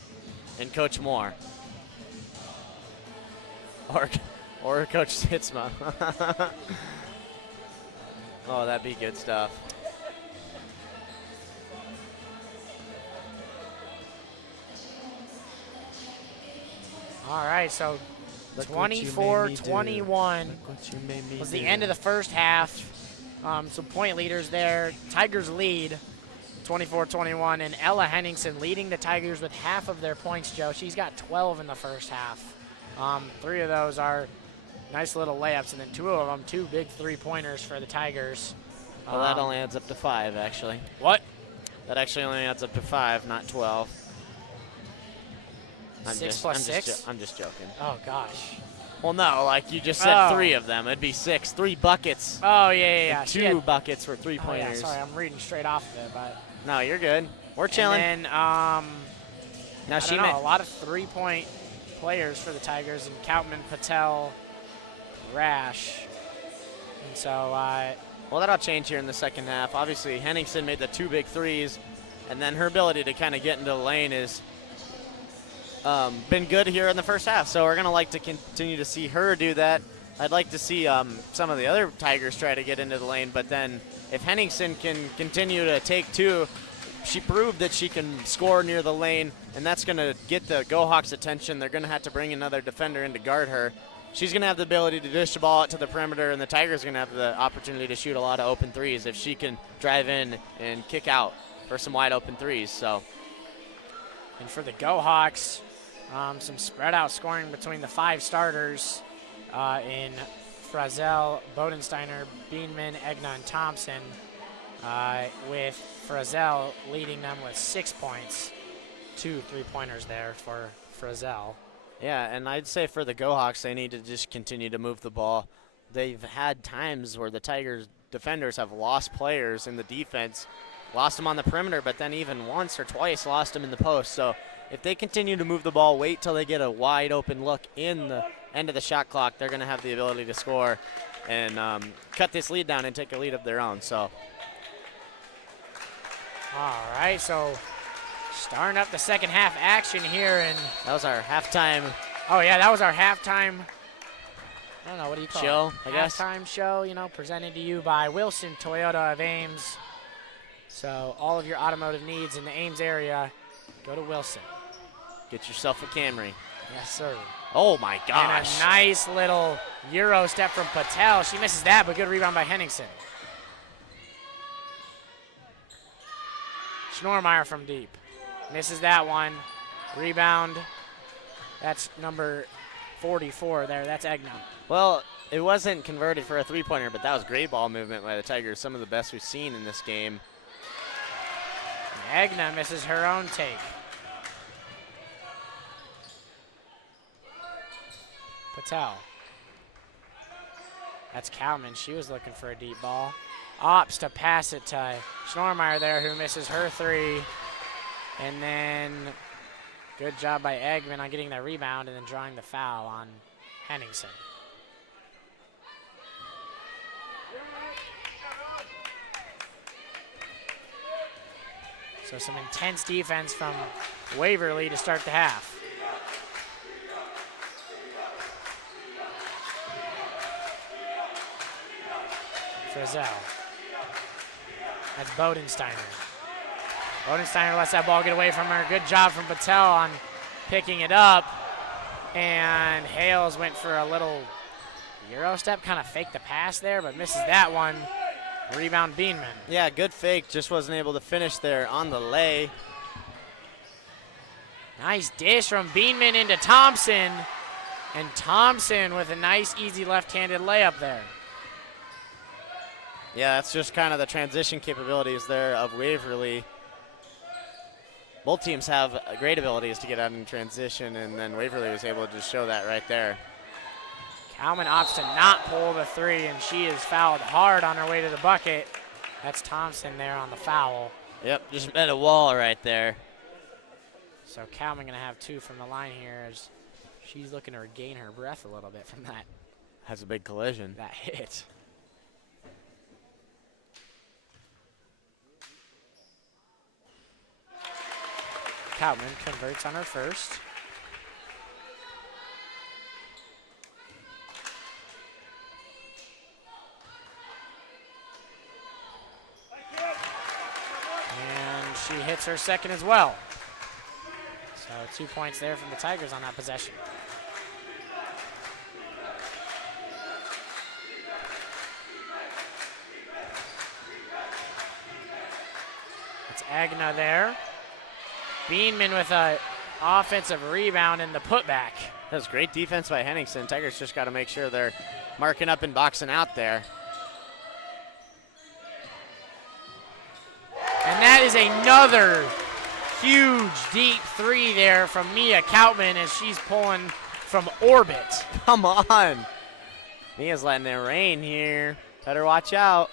and Coach Moore. Or Coach Sitzma. Oh, that'd be good stuff. All right, so 24-21 was the end of the first half. Some point leaders there. Tigers lead 24-21, and Ella Henningsen leading the Tigers with half of their points, Joe. She's got 12 in the first half. 3 of those are nice little layups, and then 2 of them, 2 big 3-pointers for the Tigers. Well, that only adds up to 5, actually. What? That actually only adds up to 5, not 12. 6 plus 6? I'm just joking. Oh, gosh. Well, no, like you just said, Oh. 3 of them. It'd be 6. 3 buckets. Oh, yeah. And She 2 had- buckets for oh, yeah, 3-pointers. sorry, I'm reading straight off of it, but. No, you're good. We're chilling. And then, Now I she don't know, ma- a lot of 3-point players for the Tigers, and Koutman, Patel, Rash. And so, Well, that'll change here in the second half. Obviously, Henningsen made the 2 big threes, and then her ability to kind of get into the lane is been good here in the first half. So we're going to like to continue to see her do that. I'd like to see some of the other Tigers try to get into the lane, but then if Henningsen can continue to take 2, she proved that she can score near the lane, and that's going to get the Go-Hawks' attention. They're going to have to bring another defender in to guard her. She's going to have the ability to dish the ball out to the perimeter, and the Tigers are going to have the opportunity to shoot a lot of open threes if she can drive in and kick out for some wide open threes. So, and for the Go-Hawks, some spread out scoring between the 5 starters in Frazel, Bodensteiner, Beanman, Egnon, Thompson, with Frazel leading them with 6 points. 2 3-pointers there for Frazel. yeah, and I'd say for the Go-Hawks, they need to just continue to move the ball. They've had times where the Tigers defenders have lost players in the defense, lost them on the perimeter, but then even once or twice lost them in the post. So if they continue to move the ball, wait till they get a wide open look in the end of the shot clock, they're going to have the ability to score and cut this lead down and take a lead of their own. So, All right, so starting up the second half action here, and that was our halftime oh yeah, that was our halftime. I don't know, what do you call show, it? I guess. Halftime show, presented to you by Wilson Toyota of Ames. So all of your automotive needs in the Ames area, Go to Wilson. Get yourself a Camry. Yes, sir. Oh, my gosh. And a nice little Euro step from Patel. She misses that, but good rebound by Henningsen. Schnormeyer from deep. Misses that one. Rebound. That's number 44 there. That's Egna. Well, it wasn't converted for a three-pointer, but that was great ball movement by the Tigers. Some of the best we've seen in this game. And Egna misses her own take. Patel. That's Cowman. She was looking for a deep ball. Opts to pass it to Schnormeyer there, who misses her three. And then good job by Eggman on getting that rebound and then drawing the foul on Henningsen. So some intense defense from Waverly to start the half. Frizzell. That's Bodensteiner. Bodensteiner lets that ball get away from her. Good job from Patel on picking it up. And Hales went for a little Euro step, kind of faked the pass there, but misses that one. Rebound Beanman. Yeah, good fake. Just wasn't able to finish there on the lay. Nice dish from Beanman into Thompson. And Thompson with a nice, easy left-handed layup there. Yeah, that's just kind of the transition capabilities there of Waverly. Both teams have great abilities to get out in transition, and then Waverly was able to just show that right there. Cowman opts to not pull the three, and she is fouled hard on her way to the bucket. That's Thompson there on the foul. Yep, just met a wall right there. So Cowman going to have two from the line here as she's looking to regain her breath a little bit from that. Has a big collision. That hit. Cowman converts on her first. And she hits her second as well. So 2 points there from the Tigers on that possession. It's Agna there. Beanman with an offensive rebound in the putback. That was great defense by Henningsen. Tigers just got to make sure they're marking up and boxing out there. And that is another huge deep three there from Mia Koutman as she's pulling from orbit. Come on. Mia's letting it rain here. Better watch out.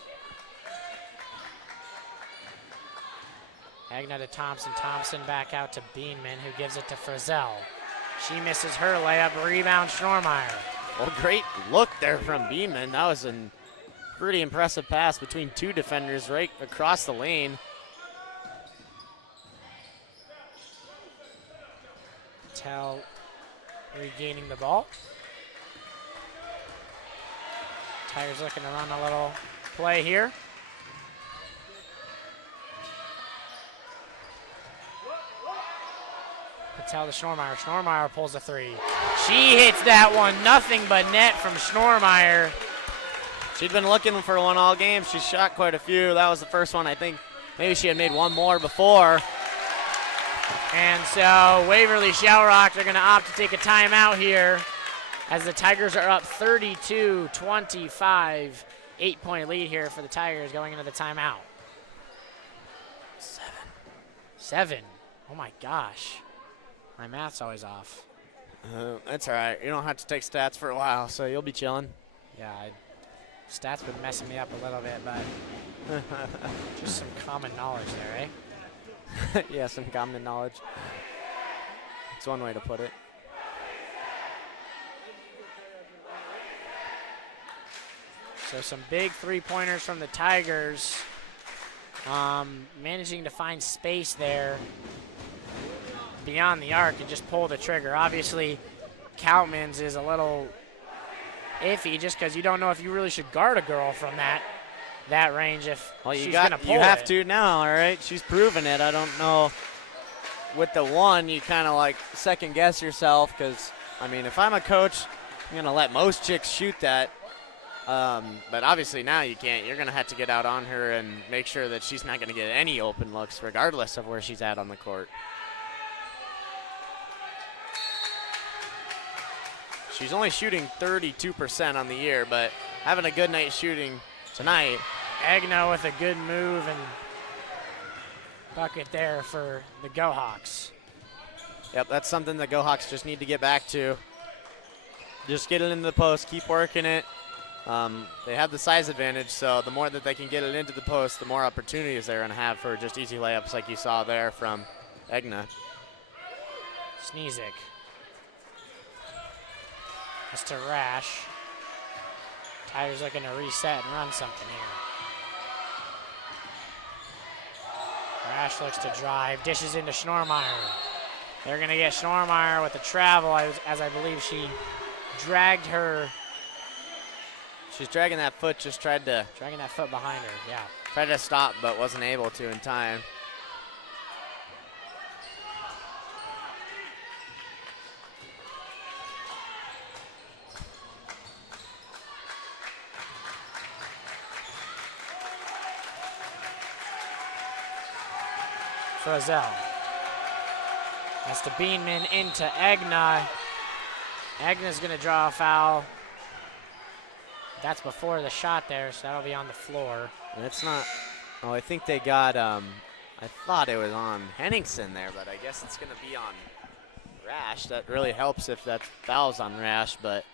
Agna to Thompson. Thompson back out to Beanman, who gives it to Frizzell. She misses her layup. Rebound Schnormeyer. Well, great look there from Beanman. That was a pretty impressive pass between two defenders right across the lane. Patel regaining the ball. Tigers looking to run a little play here. Patel to Schnormeyer. Schnormeyer pulls a three. She hits that one. Nothing but net from Schnormeyer. She'd been looking for one all game. She shot quite a few. That was the first one. I think maybe she had made one more before. And so Waverly-Shell Rock, they're going to opt to take a timeout here as the Tigers are up 32-25. 8-point lead here for the Tigers going into the timeout. 7. Oh my gosh. My math's always off. That's all right. You don't have to take stats for a while, so you'll be chilling. Yeah, stats been messing me up a little bit, but just some common knowledge there, eh? Yeah, some common knowledge. That's one way to put it. So some big three-pointers from the Tigers. Managing to find space there beyond the arc and just pull the trigger. Obviously, Koutman's is a little iffy just because you don't know if you really should guard a girl from that range if she's going to pull it. You have to now, all right? She's proven it. I don't know with the one, you kind of like second guess yourself because, I mean, if I'm a coach, I'm going to let most chicks shoot that. But obviously now you can't. You're going to have to get out on her and make sure that she's not going to get any open looks regardless of where she's at on the court. She's only shooting 32% on the year, but having a good night shooting tonight. Agna with a good move and bucket there for the Go Hawks. Yep, that's something the Go Hawks just need to get back to. Just get it into the post, keep working it. They have the size advantage, so the more that they can get it into the post, the more opportunities they're going to have for just easy layups like you saw there from Egna. Sneezik. That's to Rash. Tigers looking to reset and run something here. Rash looks to drive, dishes into Schnormeyer. They're going to get Schnormeyer with the travel, as I believe she dragged her. She's dragging that foot, dragging that foot behind her, yeah. Tried to stop, but wasn't able to in time. Frizzell. That's to Beanman into Agna. Agna's going to draw a foul. That's before the shot there, so that'll be on the floor. It's not. Oh, I think they got. I thought it was on Henningsen there, but I guess it's going to be on Rash. That really helps if that foul's on Rash, but.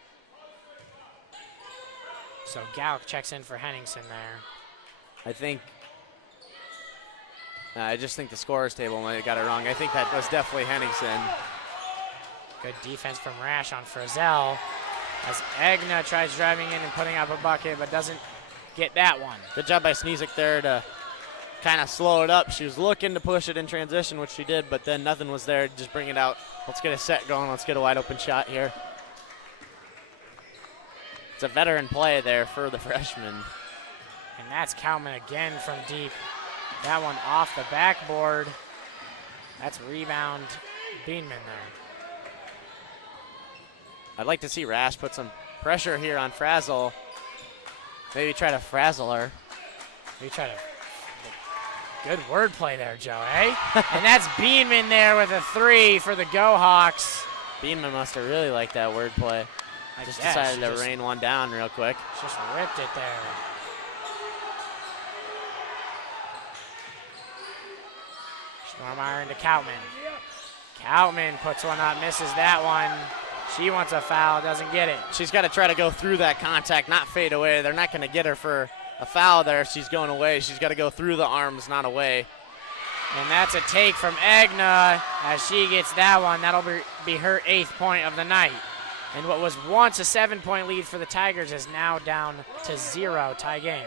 So Gauck checks in for Henningsen there. I think. I just think the scorer's table might have got it wrong. I think that was definitely Henningsen. Good defense from Rash on Frizzell. As Agna tries driving in and putting up a bucket, but doesn't get that one. Good job by Sneezik there to kind of slow it up. She was looking to push it in transition, which she did, but then nothing was there. Just bring it out. Let's get a set going. Let's get a wide open shot here. It's a veteran play there for the freshman. And that's Cowman again from deep. That one off the backboard. That's rebound Beanman there. I'd like to see Rash put some pressure here on Frazzle. Maybe try to frazzle her. Maybe try to. Good wordplay there, Joe, eh? And that's Beanman there with a three for the Go Hawks. Beanman must have really liked that wordplay. I just decided to rain one down real quick. Just ripped it there. Schnormeyer into Koutman. Koutman puts one up, misses that one. She wants a foul, doesn't get it. She's got to try to go through that contact, not fade away. They're not going to get her for a foul there if she's going away. She's got to go through the arms, not away. And that's a take from Agna as she gets that one. That'll be her 8th point of the night. And what was once a 7-point lead for the Tigers is now down to 0, tie game.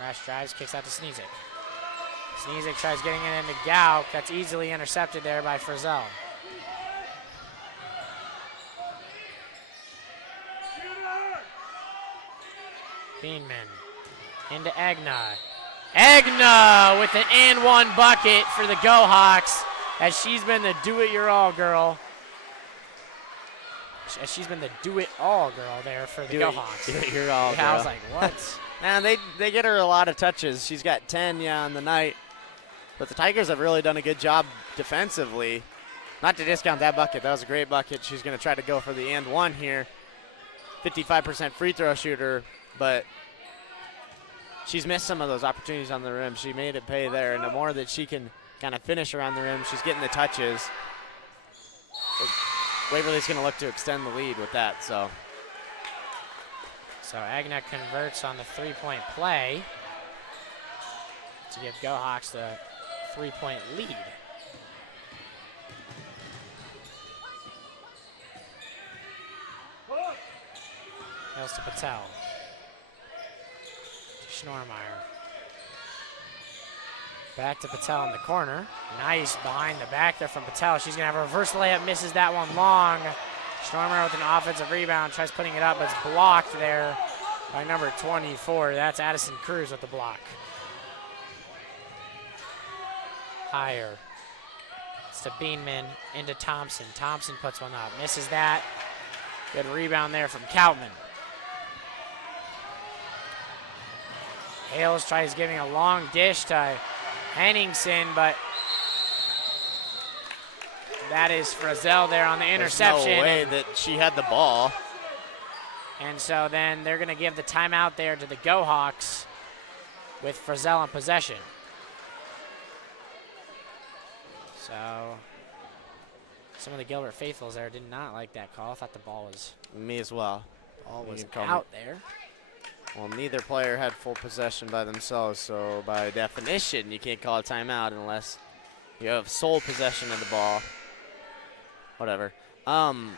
Rash drives, kicks out to Sneezik. Sneezik tries getting it into Gauck. That's easily intercepted there by Frizzell. Beanman into Agna. Agna with an and one bucket for the Go Hawks as she's been the do-it-your-all girl. As she's been the do-it-all girl there for the Go Hawks. Do-it-your-all girl. Yeah, I was like, what? And they get her a lot of touches. She's got 10, on the night. But the Tigers have really done a good job defensively. Not to discount that bucket. That was a great bucket. She's going to try to go for the and one here. 55% free throw shooter, but she's missed some of those opportunities on the rim. She made it pay there, and the more that she can kind of finish around the rim, she's getting the touches. Waverly's going to look to extend the lead with that, so. So Agna converts on the three-point play to give Go Hawks the three-point lead. Hails to Patel. To Schnormeyer. Back to Patel in the corner. Nice behind the back there from Patel. She's going to have a reverse layup, misses that one long. Schnormer with an offensive rebound, tries putting it up, but it's blocked there by number 24. That's Addison Cruz with the block. Higher. It's to Beanman into Thompson. Thompson puts one up, misses that. Good rebound there from Koutman. Hales tries giving a long dish to Henningsen, but that is Frizzell there on the interception. There's no way that she had the ball. And so then they're going to give the timeout there to the Go Hawks with Frizzell in possession. So some of the Gilbert faithfuls there did not like that call. I thought the ball was Me as well. ball was You can call out there. Well, neither player had full possession by themselves, so by definition, you can't call a timeout unless you have sole possession of the ball. Whatever. The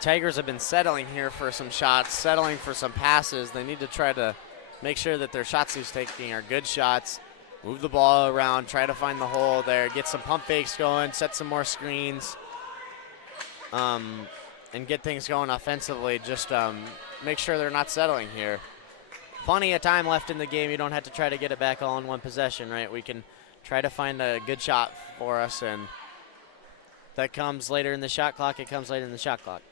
Tigers have been settling here for some shots, settling for some passes. They need to try to make sure that their shots he's taking are good shots. Move the ball around, try to find the hole there, get some pump fakes going, set some more screens, and get things going offensively. Just make sure they're not settling here. Plenty of time left in the game. You don't have to try to get it back all in one possession, right? We can try to find a good shot for us, and that comes later in the shot clock. It comes later in the shot clock.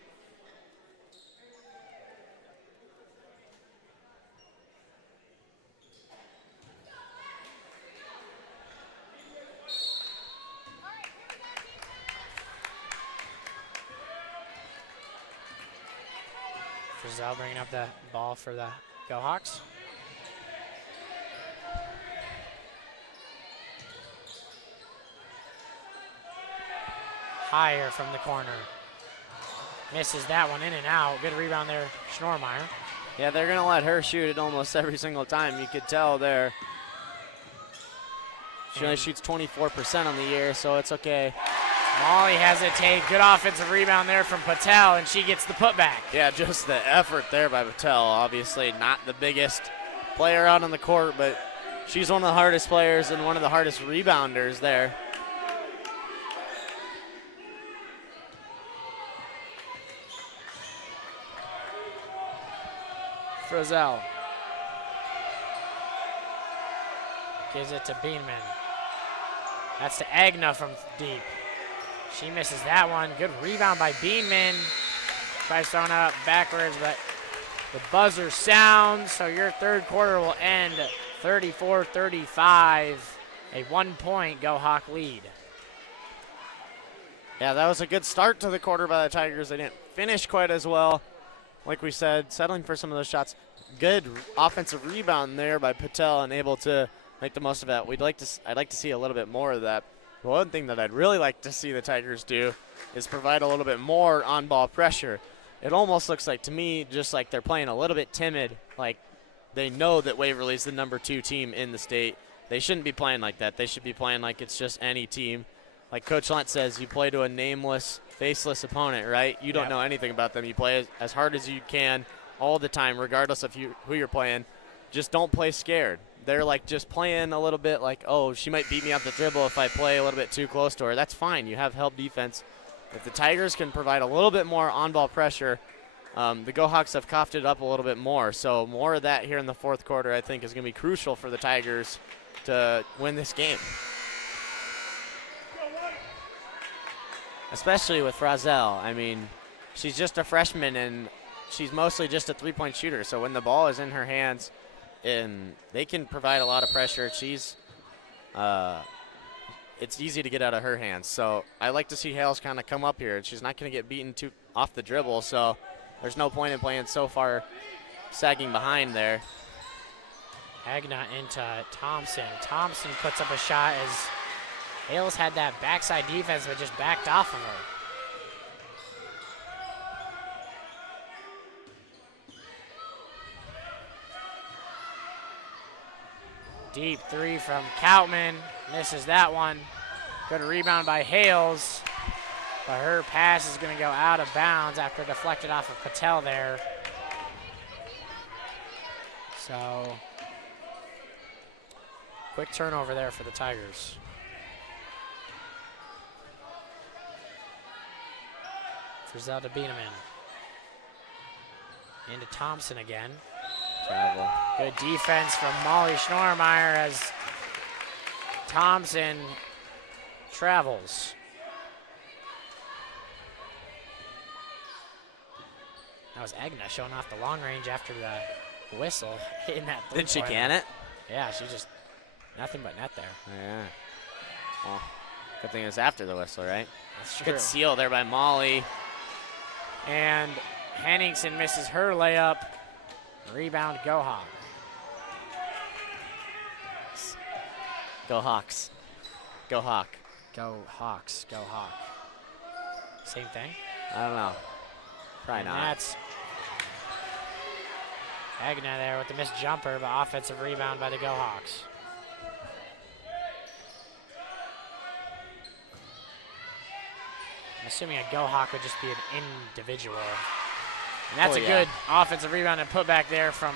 Frizzell bringing up the ball for the Go Hawks. Higher from the corner. Misses that one in and out. Good rebound there, Schnormeyer. Yeah, they're going to let her shoot it almost every single time. You could tell there. She only shoots 24% on the year, so it's okay. Molly has it take. Good offensive rebound there from Patel, and she gets the putback. Yeah, just the effort there by Patel. Obviously not the biggest player out on the court, but she's one of the hardest players and one of the hardest rebounders there. Frizzell gives it to Beanman. That's to Agna from deep. She misses that one. Good rebound by Beanman. Tries throwing up backwards, but the buzzer sounds, so your third quarter will end 34-35, a 1-point Go Hawk lead. Yeah, that was a good start to the quarter by the Tigers. They didn't finish quite as well. Like we said, settling for some of those shots. Good offensive rebound there by Patel and able to make the most of that. I'd like to see a little bit more of that. The one thing that I'd really like to see the Tigers do is provide a little bit more on-ball pressure. It almost looks like, to me, just like they're playing a little bit timid, like they know that Waverly's the #2 team in the state. They shouldn't be playing like that. They should be playing like it's just any team. Like Coach Lunt says, you play to a nameless, faceless opponent, right? You don't know anything about them. You play as hard as you can all the time, regardless of who you're playing. Just don't play scared. They're like just playing a little bit like, oh, she might beat me off the dribble if I play a little bit too close to her. That's fine. You have help defense. If the Tigers can provide a little bit more on-ball pressure, the Go Hawks have coughed it up a little bit more. So more of that here in the fourth quarter, I think, is going to be crucial for the Tigers to win this game. Especially with Frizzell. I mean, she's just a freshman, and she's mostly just a three-point shooter. So when the ball is in her hands, and they can provide a lot of pressure, it's easy to get out of her hands. So I like to see Hales kind of come up here. She's not going to get beaten too off the dribble, so there's no point in playing so far sagging behind there. Agna into Thompson. Thompson puts up a shot as Hales had that backside defense but just backed off of her. Deep three from Koutman. Misses that one. Good rebound by Hales. But her pass is going to go out of bounds after deflected off of Patel there. So, quick turnover there for the Tigers. for Zelda Bieneman. Into Thompson again. Travel. Good defense from Molly Schnormeyer as Thompson travels. That was Egna showing off the long range after the whistle, hitting that three-pointer. Did she can it? Yeah, she just nothing but net there. Yeah. Well, good thing it was after the whistle, right? That's true. Good seal there by Molly. And Henningsen misses her layup. Rebound, Go Hawk. Go Hawks. Go Hawk. Go Hawks, go Hawk. Same thing? I don't know. Probably And not. that's Agna there with the missed jumper, but offensive rebound by the Go Hawks. I'm assuming a Go Hawk would just be an individual. And that's Oh, a yeah. good offensive rebound and put back there from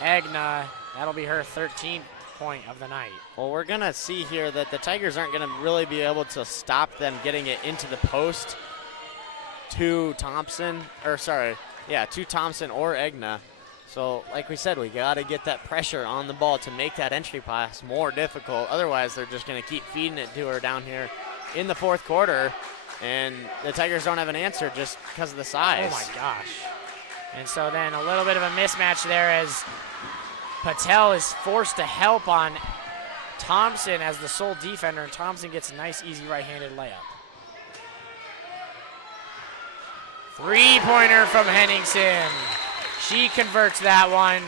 Agna. That'll be her 13th point of the night. Well, we're going to see here that the Tigers aren't going to really be able to stop them getting it into the post to Thompson, to Thompson or Egna. So, like we said, we got to get that pressure on the ball to make that entry pass more difficult. Otherwise, they're just going to keep feeding it to her down here in the fourth quarter, and the Tigers don't have an answer just because of the size. Oh, my gosh. And so then a little bit of a mismatch there as Patel is forced to help on Thompson as the sole defender, and Thompson gets a nice, easy right-handed layup. Three-pointer from Henningsen. She converts that one.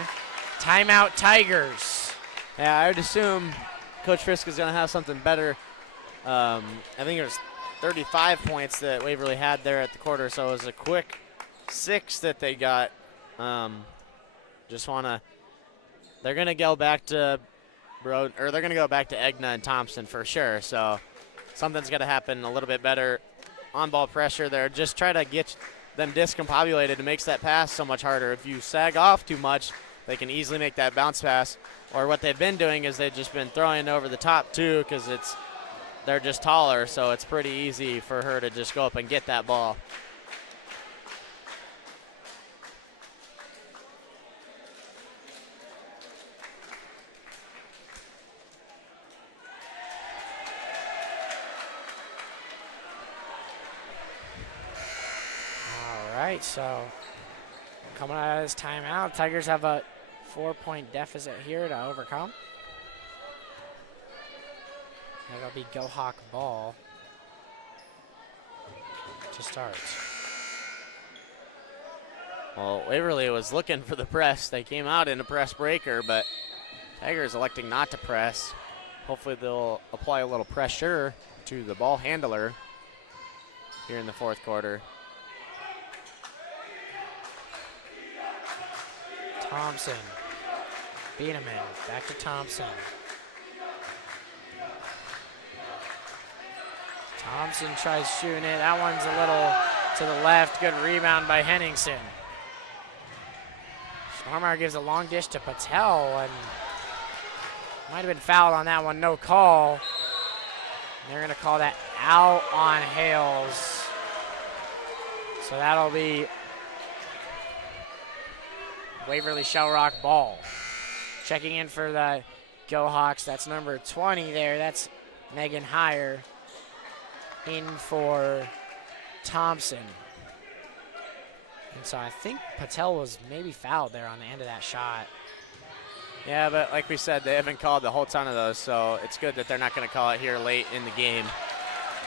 Timeout, Tigers. Yeah, I would assume Coach Fisk is going to have something better. I think it was 35 points that Waverly had there at the quarter, so it was a quick 6 that they got. They're going to go back to they're going to go back to Egna and Thompson for sure. So something's going to happen a little bit better on ball pressure there. Just try to get them discombobulated. It makes that pass so much harder. If you sag off too much, they can easily make that bounce pass. Or what they've been doing is they've just been throwing over the top too, because they're just taller, so it's pretty easy for her to just go up and get that ball. All right, so coming out of this timeout, Tigers have a 4-point deficit here to overcome. It'll be Go Hawk ball to start. Well, Waverly was looking for the press. They came out in a press breaker, but Tigers electing not to press. Hopefully they'll apply a little pressure to the ball handler here in the fourth quarter. Thompson, Bieneman, back to Thompson. Thompson tries shooting it. That one's a little to the left. Good rebound by Henningsen. Schnormeyer gives a long dish to Patel, and might have been fouled on that one. No call. They're going to call that out on Hales. So that'll be Waverly-Shell Rock ball. Checking in for the Go Hawks, that's number 20 there. That's Megan Heyer. In for Thompson. And so I think Patel was maybe fouled there on the end of that shot. Yeah, but like we said, they haven't called the whole ton of those, so it's good that they're not going to call it here late in the game.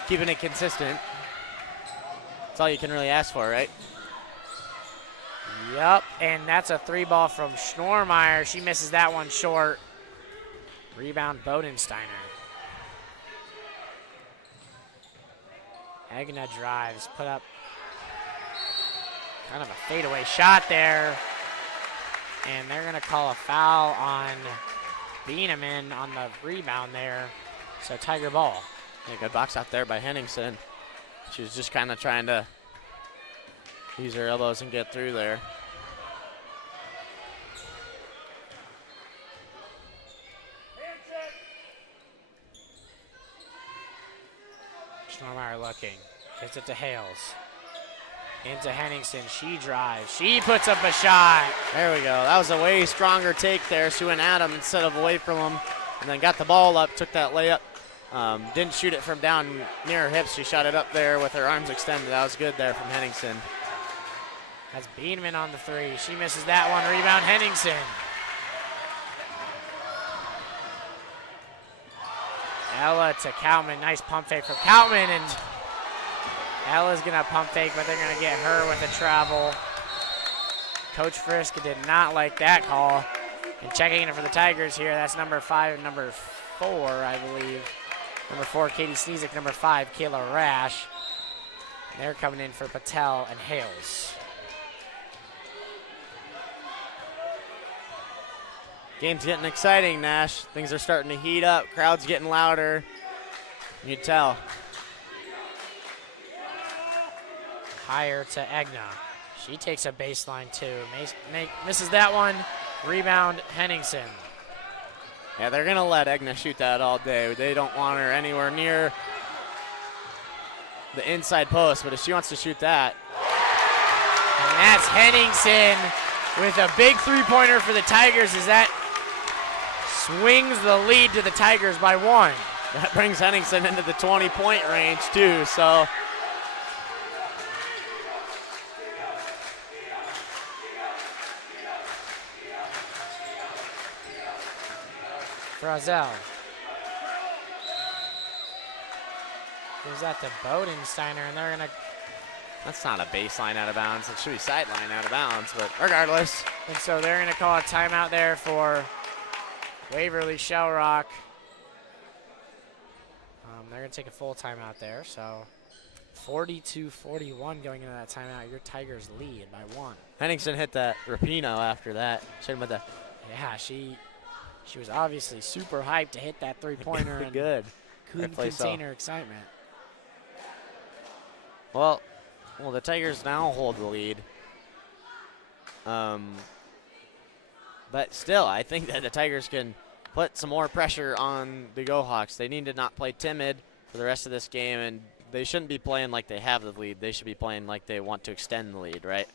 Keeping it consistent. That's all you can really ask for, right? Yep, and that's a 3-ball from Schnormeyer. She misses that one short. Rebound, Bodensteiner. Agna drives, put up kind of a fadeaway shot there. And they're going to call a foul on Bieneman on the rebound there. So Tiger ball. Yeah, good box out there by Henningsen. She was just kind of trying to use her elbows and get through there. Schnormeyer looking. Gives it to Hales. Into Henningsen. She drives. She puts up a shot. There we go. That was a way stronger take there. She went at him instead of away from him, and then got the ball up, took that layup. Didn't shoot it from down near her hips. She shot it up there with her arms extended. That was good there from Henningsen. That's Beanman on the three. She misses that one. Rebound Henningsen. Ella to Koutman. Nice pump fake from Koutman, and Ella's gonna pump fake, but they're gonna get her with a travel. Coach Frisk did not like that call. And checking in for the Tigers here, that's number 5 and number 4, I believe. Number 4, Katie Sneezik. Number 5, Kayla Rash. And they're coming in for Patel and Hales. Game's getting exciting, Nash. Things are starting to heat up. Crowd's getting louder. You can tell. Higher to Egna. She takes a baseline too. Misses that one. Rebound Henningsen. Yeah, they're going to let Egna shoot that all day. They don't want her anywhere near the inside post, but if she wants to shoot that. And that's Henningsen with a big three-pointer for the Tigers as that swings the lead to the Tigers by 1. That brings Henningsen into the 20-point range too, so. Brazel. Gives that to Bodensteiner, and they're gonna. That's not a baseline out of bounds. It should be sideline out of bounds, but regardless. And so they're gonna call a timeout there for Waverly-Shell Rock. They're gonna take a full timeout there, so 42-41 going into that timeout. Your Tigers lead by 1. Henningsen hit that Rapino after that. Should have been Yeah, she was obviously super hyped to hit that three-pointer and good. couldn't contain her excitement. Well, the Tigers now hold the lead. But still, I think that the Tigers can put some more pressure on the Go-Hawks. They need to not play timid for the rest of this game, and they shouldn't be playing like they have the lead. They should be playing like they want to extend the lead, right?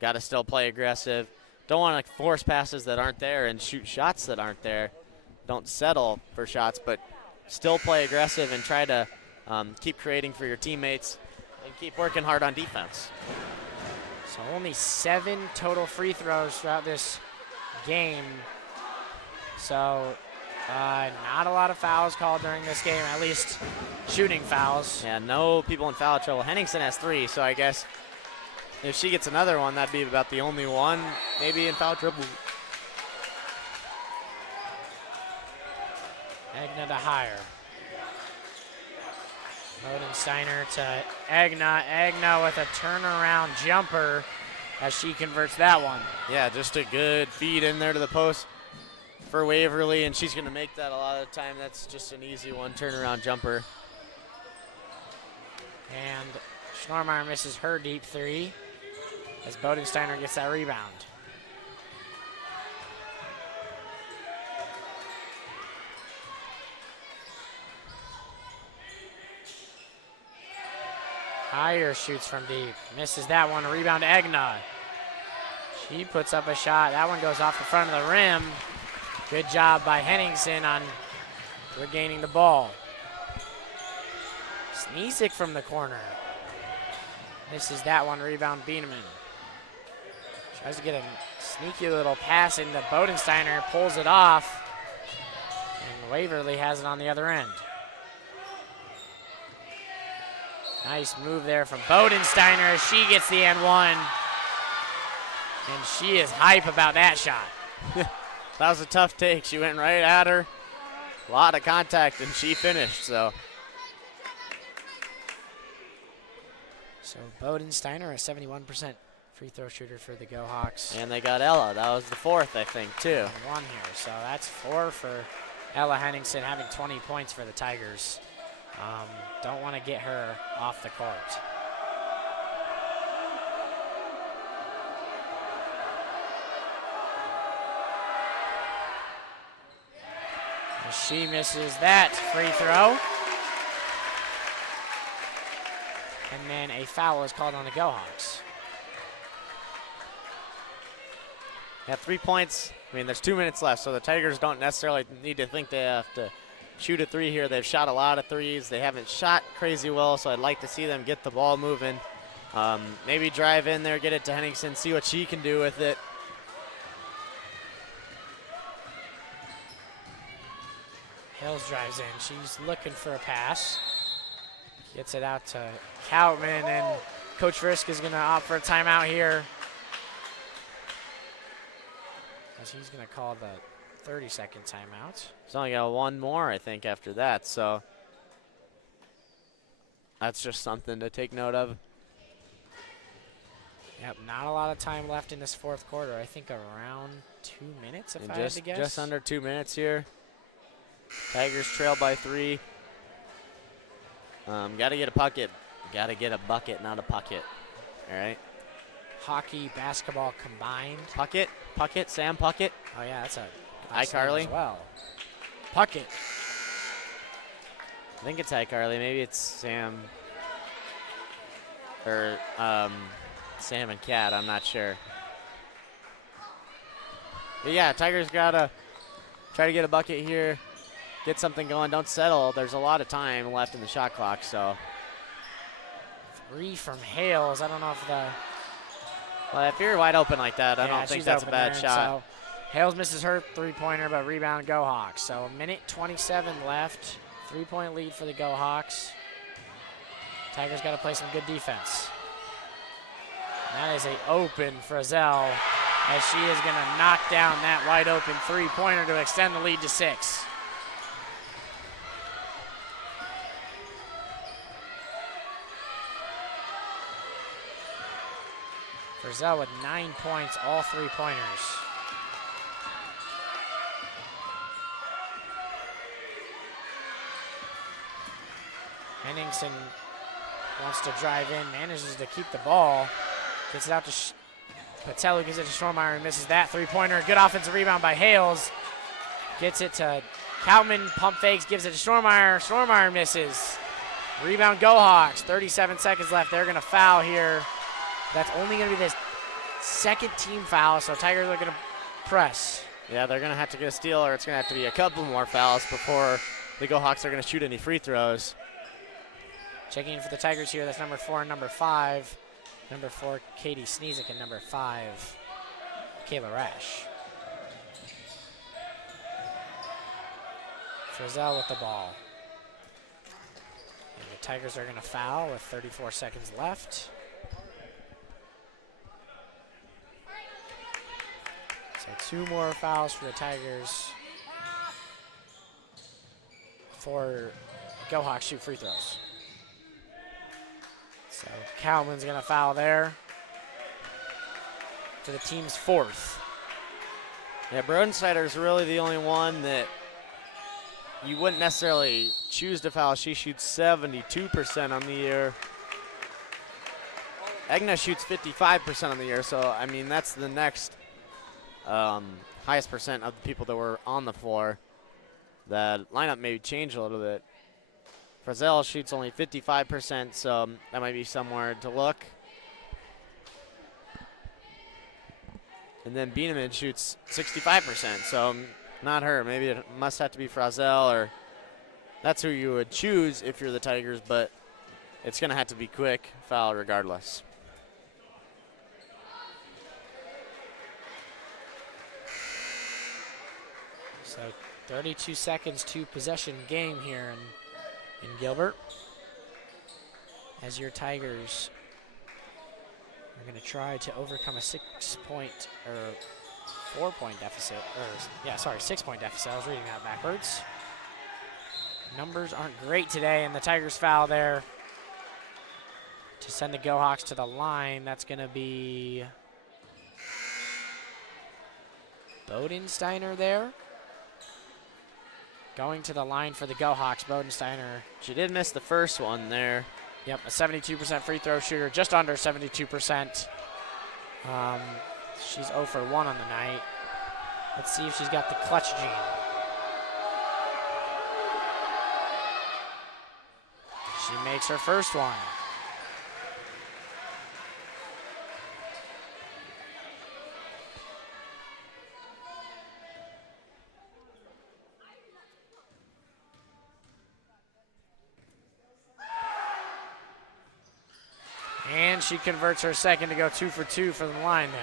Got to still play aggressive. Don't want to force passes that aren't there and shoot shots that aren't there. Don't settle for shots, but still play aggressive and try to keep creating for your teammates and keep working hard on defense. So only 7 total free throws throughout this game. So not a lot of fouls called during this game, at least shooting fouls. Yeah, no people in foul trouble. Henningsen has 3, so I guess if she gets another one, that'd be about the only one maybe in foul trouble. Egna to Higher. Bodensteiner to Egna. Egna with a turnaround jumper as she converts that one. Yeah, just a good feed in there to the post for Waverly, and she's going to make that a lot of the time. That's just an easy one, turnaround jumper. And Schnormeyer misses her deep 3 as Bodensteiner gets that rebound. Higher shoots from deep. Misses that one. Rebound to Egna. She puts up a shot. That one goes off the front of the rim. Good job by Henningsen on regaining the ball. Sneesick from the corner. Misses that one. Rebound Bieneman. Tries to get a sneaky little pass into Bodensteiner. Pulls it off. And Waverly has it on the other end. Nice move there from Bodensteiner as she gets the N1. And she is hype about that shot. That was a tough take. She went right at her. A lot of contact, and she finished, so. So Bodensteiner, a 71% free throw shooter for the Go-Hawks. And they got Ella. That was the 4th, I think, too. One here, so that's 4 for Ella Henningsen, having 20 points for the Tigers. Don't want to get her off the court. She misses that free throw. And and then a foul is called on the Go Hawks. Yeah, 3 points. I mean, there's 2 minutes left, so the Tigers don't necessarily need to think they have to shoot a three here. They've shot a lot of threes. They haven't shot crazy well, so I'd like to see them get the ball moving. Maybe drive in there, get it to Henningsen, see what she can do with it. Hales drives in. She's looking for a pass. Gets it out to Coutman, and Coach Frisk is going to opt for a timeout here. As he's going to call the 30-second timeout. He's only got one more, I think, after that, so that's just something to take note of. Yep, not a lot of time left in this fourth quarter. I think around 2 minutes, if And I had to guess. just under 2 minutes here. Tigers trail by 3. Got to get a bucket. Got to get a bucket, not a pucket. All right. Hockey, basketball combined. Puckett, Sam Puckett. Oh, yeah, that's a Hi, Carly. as well. Puckett. I think it's Hi, Carly. Maybe it's Sam. Or Sam and Cat. I'm not sure. But yeah, Tigers got to try to get a bucket here. Get something going. Don't settle. There's a lot of time left in the shot clock, so. 3 from Hales. I don't know if the... Well, if you're wide open like that, I don't think that's a bad shot. So Hales misses her three-pointer, but rebound Go Hawks. So a minute 27 left. 3-point lead for the Go Hawks. Tigers got to play some good defense. And that is an open Frizzell, as she is going to knock down that wide open three-pointer to extend the lead to 6. Frizzell with 9 points, all three-pointers. Henningsen wants to drive in, manages to keep the ball. Gets it out to Patel, who gives it to Stormeyer and misses that three-pointer. Good offensive rebound by Hales. Gets it to Coutman, pump fakes, gives it to Stormeyer. Stormeyer misses. Rebound Go Hawks, 37 seconds left. They're gonna foul here. That's only going to be this second team foul, so Tigers are going to press. Yeah, they're going to have to get a steal, or it's going to have to be a couple more fouls before the Go Hawks are going to shoot any free throws. Checking in for the Tigers here, that's number 4 and number 5. Number 4, Katie Sneezik, and number 5, Kayla Rash. Frizzell with the ball. And the Tigers are going to foul with 34 seconds left. So 2 more fouls for the Tigers before Go Hawks shoot free throws. So Coutman's going to foul there for the team's 4th. Yeah, Brodensteiner's really the only one that you wouldn't necessarily choose to foul. She shoots 72% on the year. Egna shoots 55% on the year, so I mean that's the next highest percent of the people that were on the floor. That lineup may change a little bit. Frizzell shoots only 55%, so that might be somewhere to look. And then Bieneman shoots 65%, so not her. Maybe it must have to be Frizzell, or that's who you would choose if you're the Tigers, but it's going to have to be quick foul regardless. So 32 seconds to possession game here in Gilbert. As your Tigers are going to try to overcome a 6-point or 4-point deficit, or 6-point deficit. I was reading that backwards. Numbers aren't great today, and the Tigers foul there to send the Go Hawks to the line. That's going to be Bodensteiner there. Going to the line for the Go Hawks, Bodensteiner. She did miss the first one there. Yep, a 72% free throw shooter, just under 72%. She's 0 for 1 on the night. Let's see if she's got the clutch gene. She makes her first one. And she converts her second to go 2 for 2 from the line there.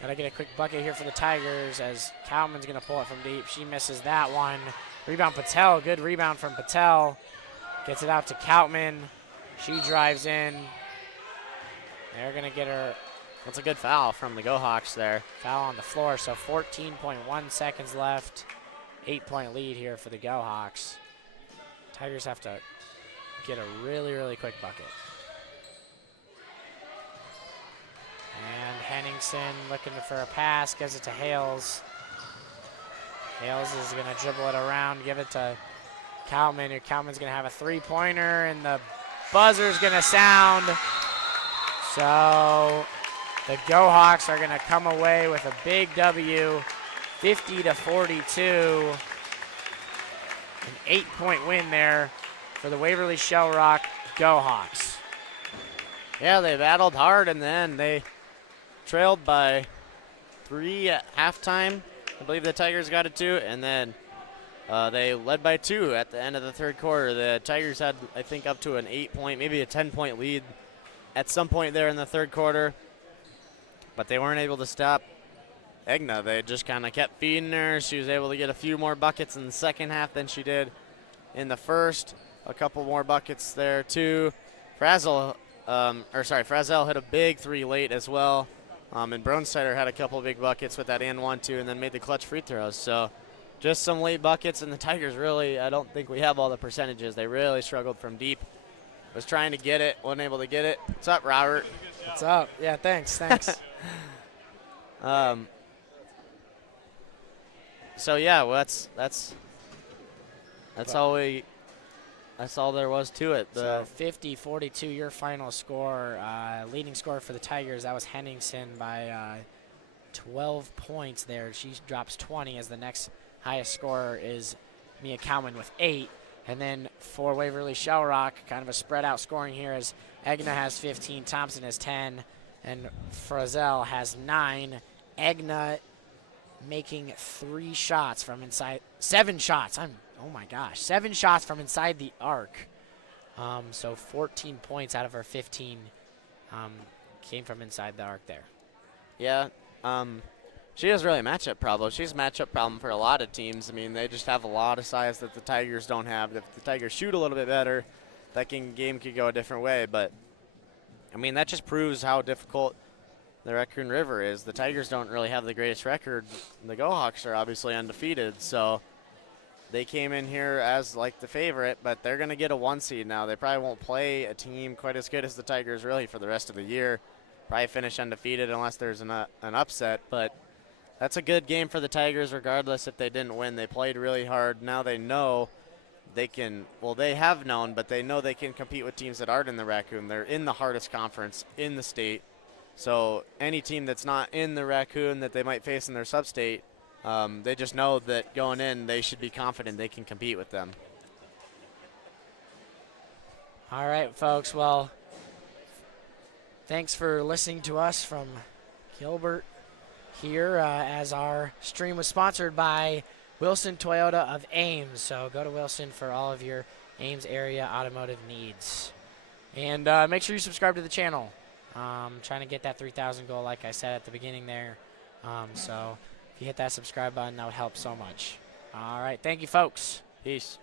Gotta get a quick bucket here for the Tigers as Cowman's gonna pull it from deep. She misses that one. Rebound Patel, good rebound from Patel. Gets it out to Coutman. She drives in. They're gonna get her. That's a good foul from the Go Hawks there. Foul on the floor, so 14.1 seconds left. 8-point lead here for the Go Hawks. Tigers have to get a really, really quick bucket. And Henningsen looking for a pass, gives it to Hales. Hales is gonna dribble it around, give it to Coutman. Coutman's gonna have a three-pointer, and the buzzer's gonna sound. So the Go Hawks are gonna come away with a big W, 50-42. An 8-point win there for the Waverly-Shell Rock Go Hawks. Yeah, they battled hard, and then they trailed by 3 at halftime. I believe the Tigers got it 2, and then they led by 2 at the end of the third quarter. The Tigers had, I think, up to an 8-point, maybe a 10-point lead at some point there in the third quarter, but they weren't able to stop Egna. They just kind of kept feeding her. She was able to get a few more buckets in the second half than she did in the first. A couple more buckets there too. Frazel hit a big 3 late as well. And Bronsteiner had a couple big buckets with that and 1-2, and then made the clutch free throws. So just some late buckets, and the Tigers really, I don't think we have all the percentages. They really struggled from deep. Was trying to get it, wasn't able to get it. What's up, Robert? What's up? Yeah, thanks. So yeah, well, that's all there was to it. So 50-42, your final score. Leading scorer for the Tigers, that was Henningsen by 12 points there. She drops 20 as the next highest scorer is Mia Cowan with 8. And then for Waverly-Shell Rock, kind of a spread out scoring here as Egna has 15, Thompson has 10, and Frazel has 9. Egna making 3 shots from inside, 7 shots. Oh my gosh, 7 shots from inside the arc. So 14 points out of her 15 came from inside the arc there. Yeah, she has really a matchup problem. She's a matchup problem for a lot of teams. I mean, they just have a lot of size that the Tigers don't have. If the Tigers shoot a little bit better, that game could go a different way. But, I mean, that just proves how difficult the Raccoon River is. The Tigers don't really have the greatest record. The Go Hawks are obviously undefeated, so they came in here as like the favorite, but they're going to get a 1 seed now. They probably won't play a team quite as good as the Tigers really for the rest of the year. Probably finish undefeated unless there's an upset, but that's a good game for the Tigers regardless if they didn't win. They played really hard. Now they know they can, well, they have known, but they know they can compete with teams that aren't in the Raccoon. They're in the hardest conference in the state. So any team that's not in the Raccoon that they might face in their sub-state, they just know that going in, they should be confident they can compete with them. All right, folks. Well, thanks for listening to us from Gilbert here as our stream was sponsored by Wilson Toyota of Ames. So go to Wilson for all of your Ames area automotive needs. And make sure you subscribe to the channel. Trying to get that 3,000 goal like I said at the beginning there. So if you hit that subscribe button, that would help so much. All right. Thank you, folks. Peace.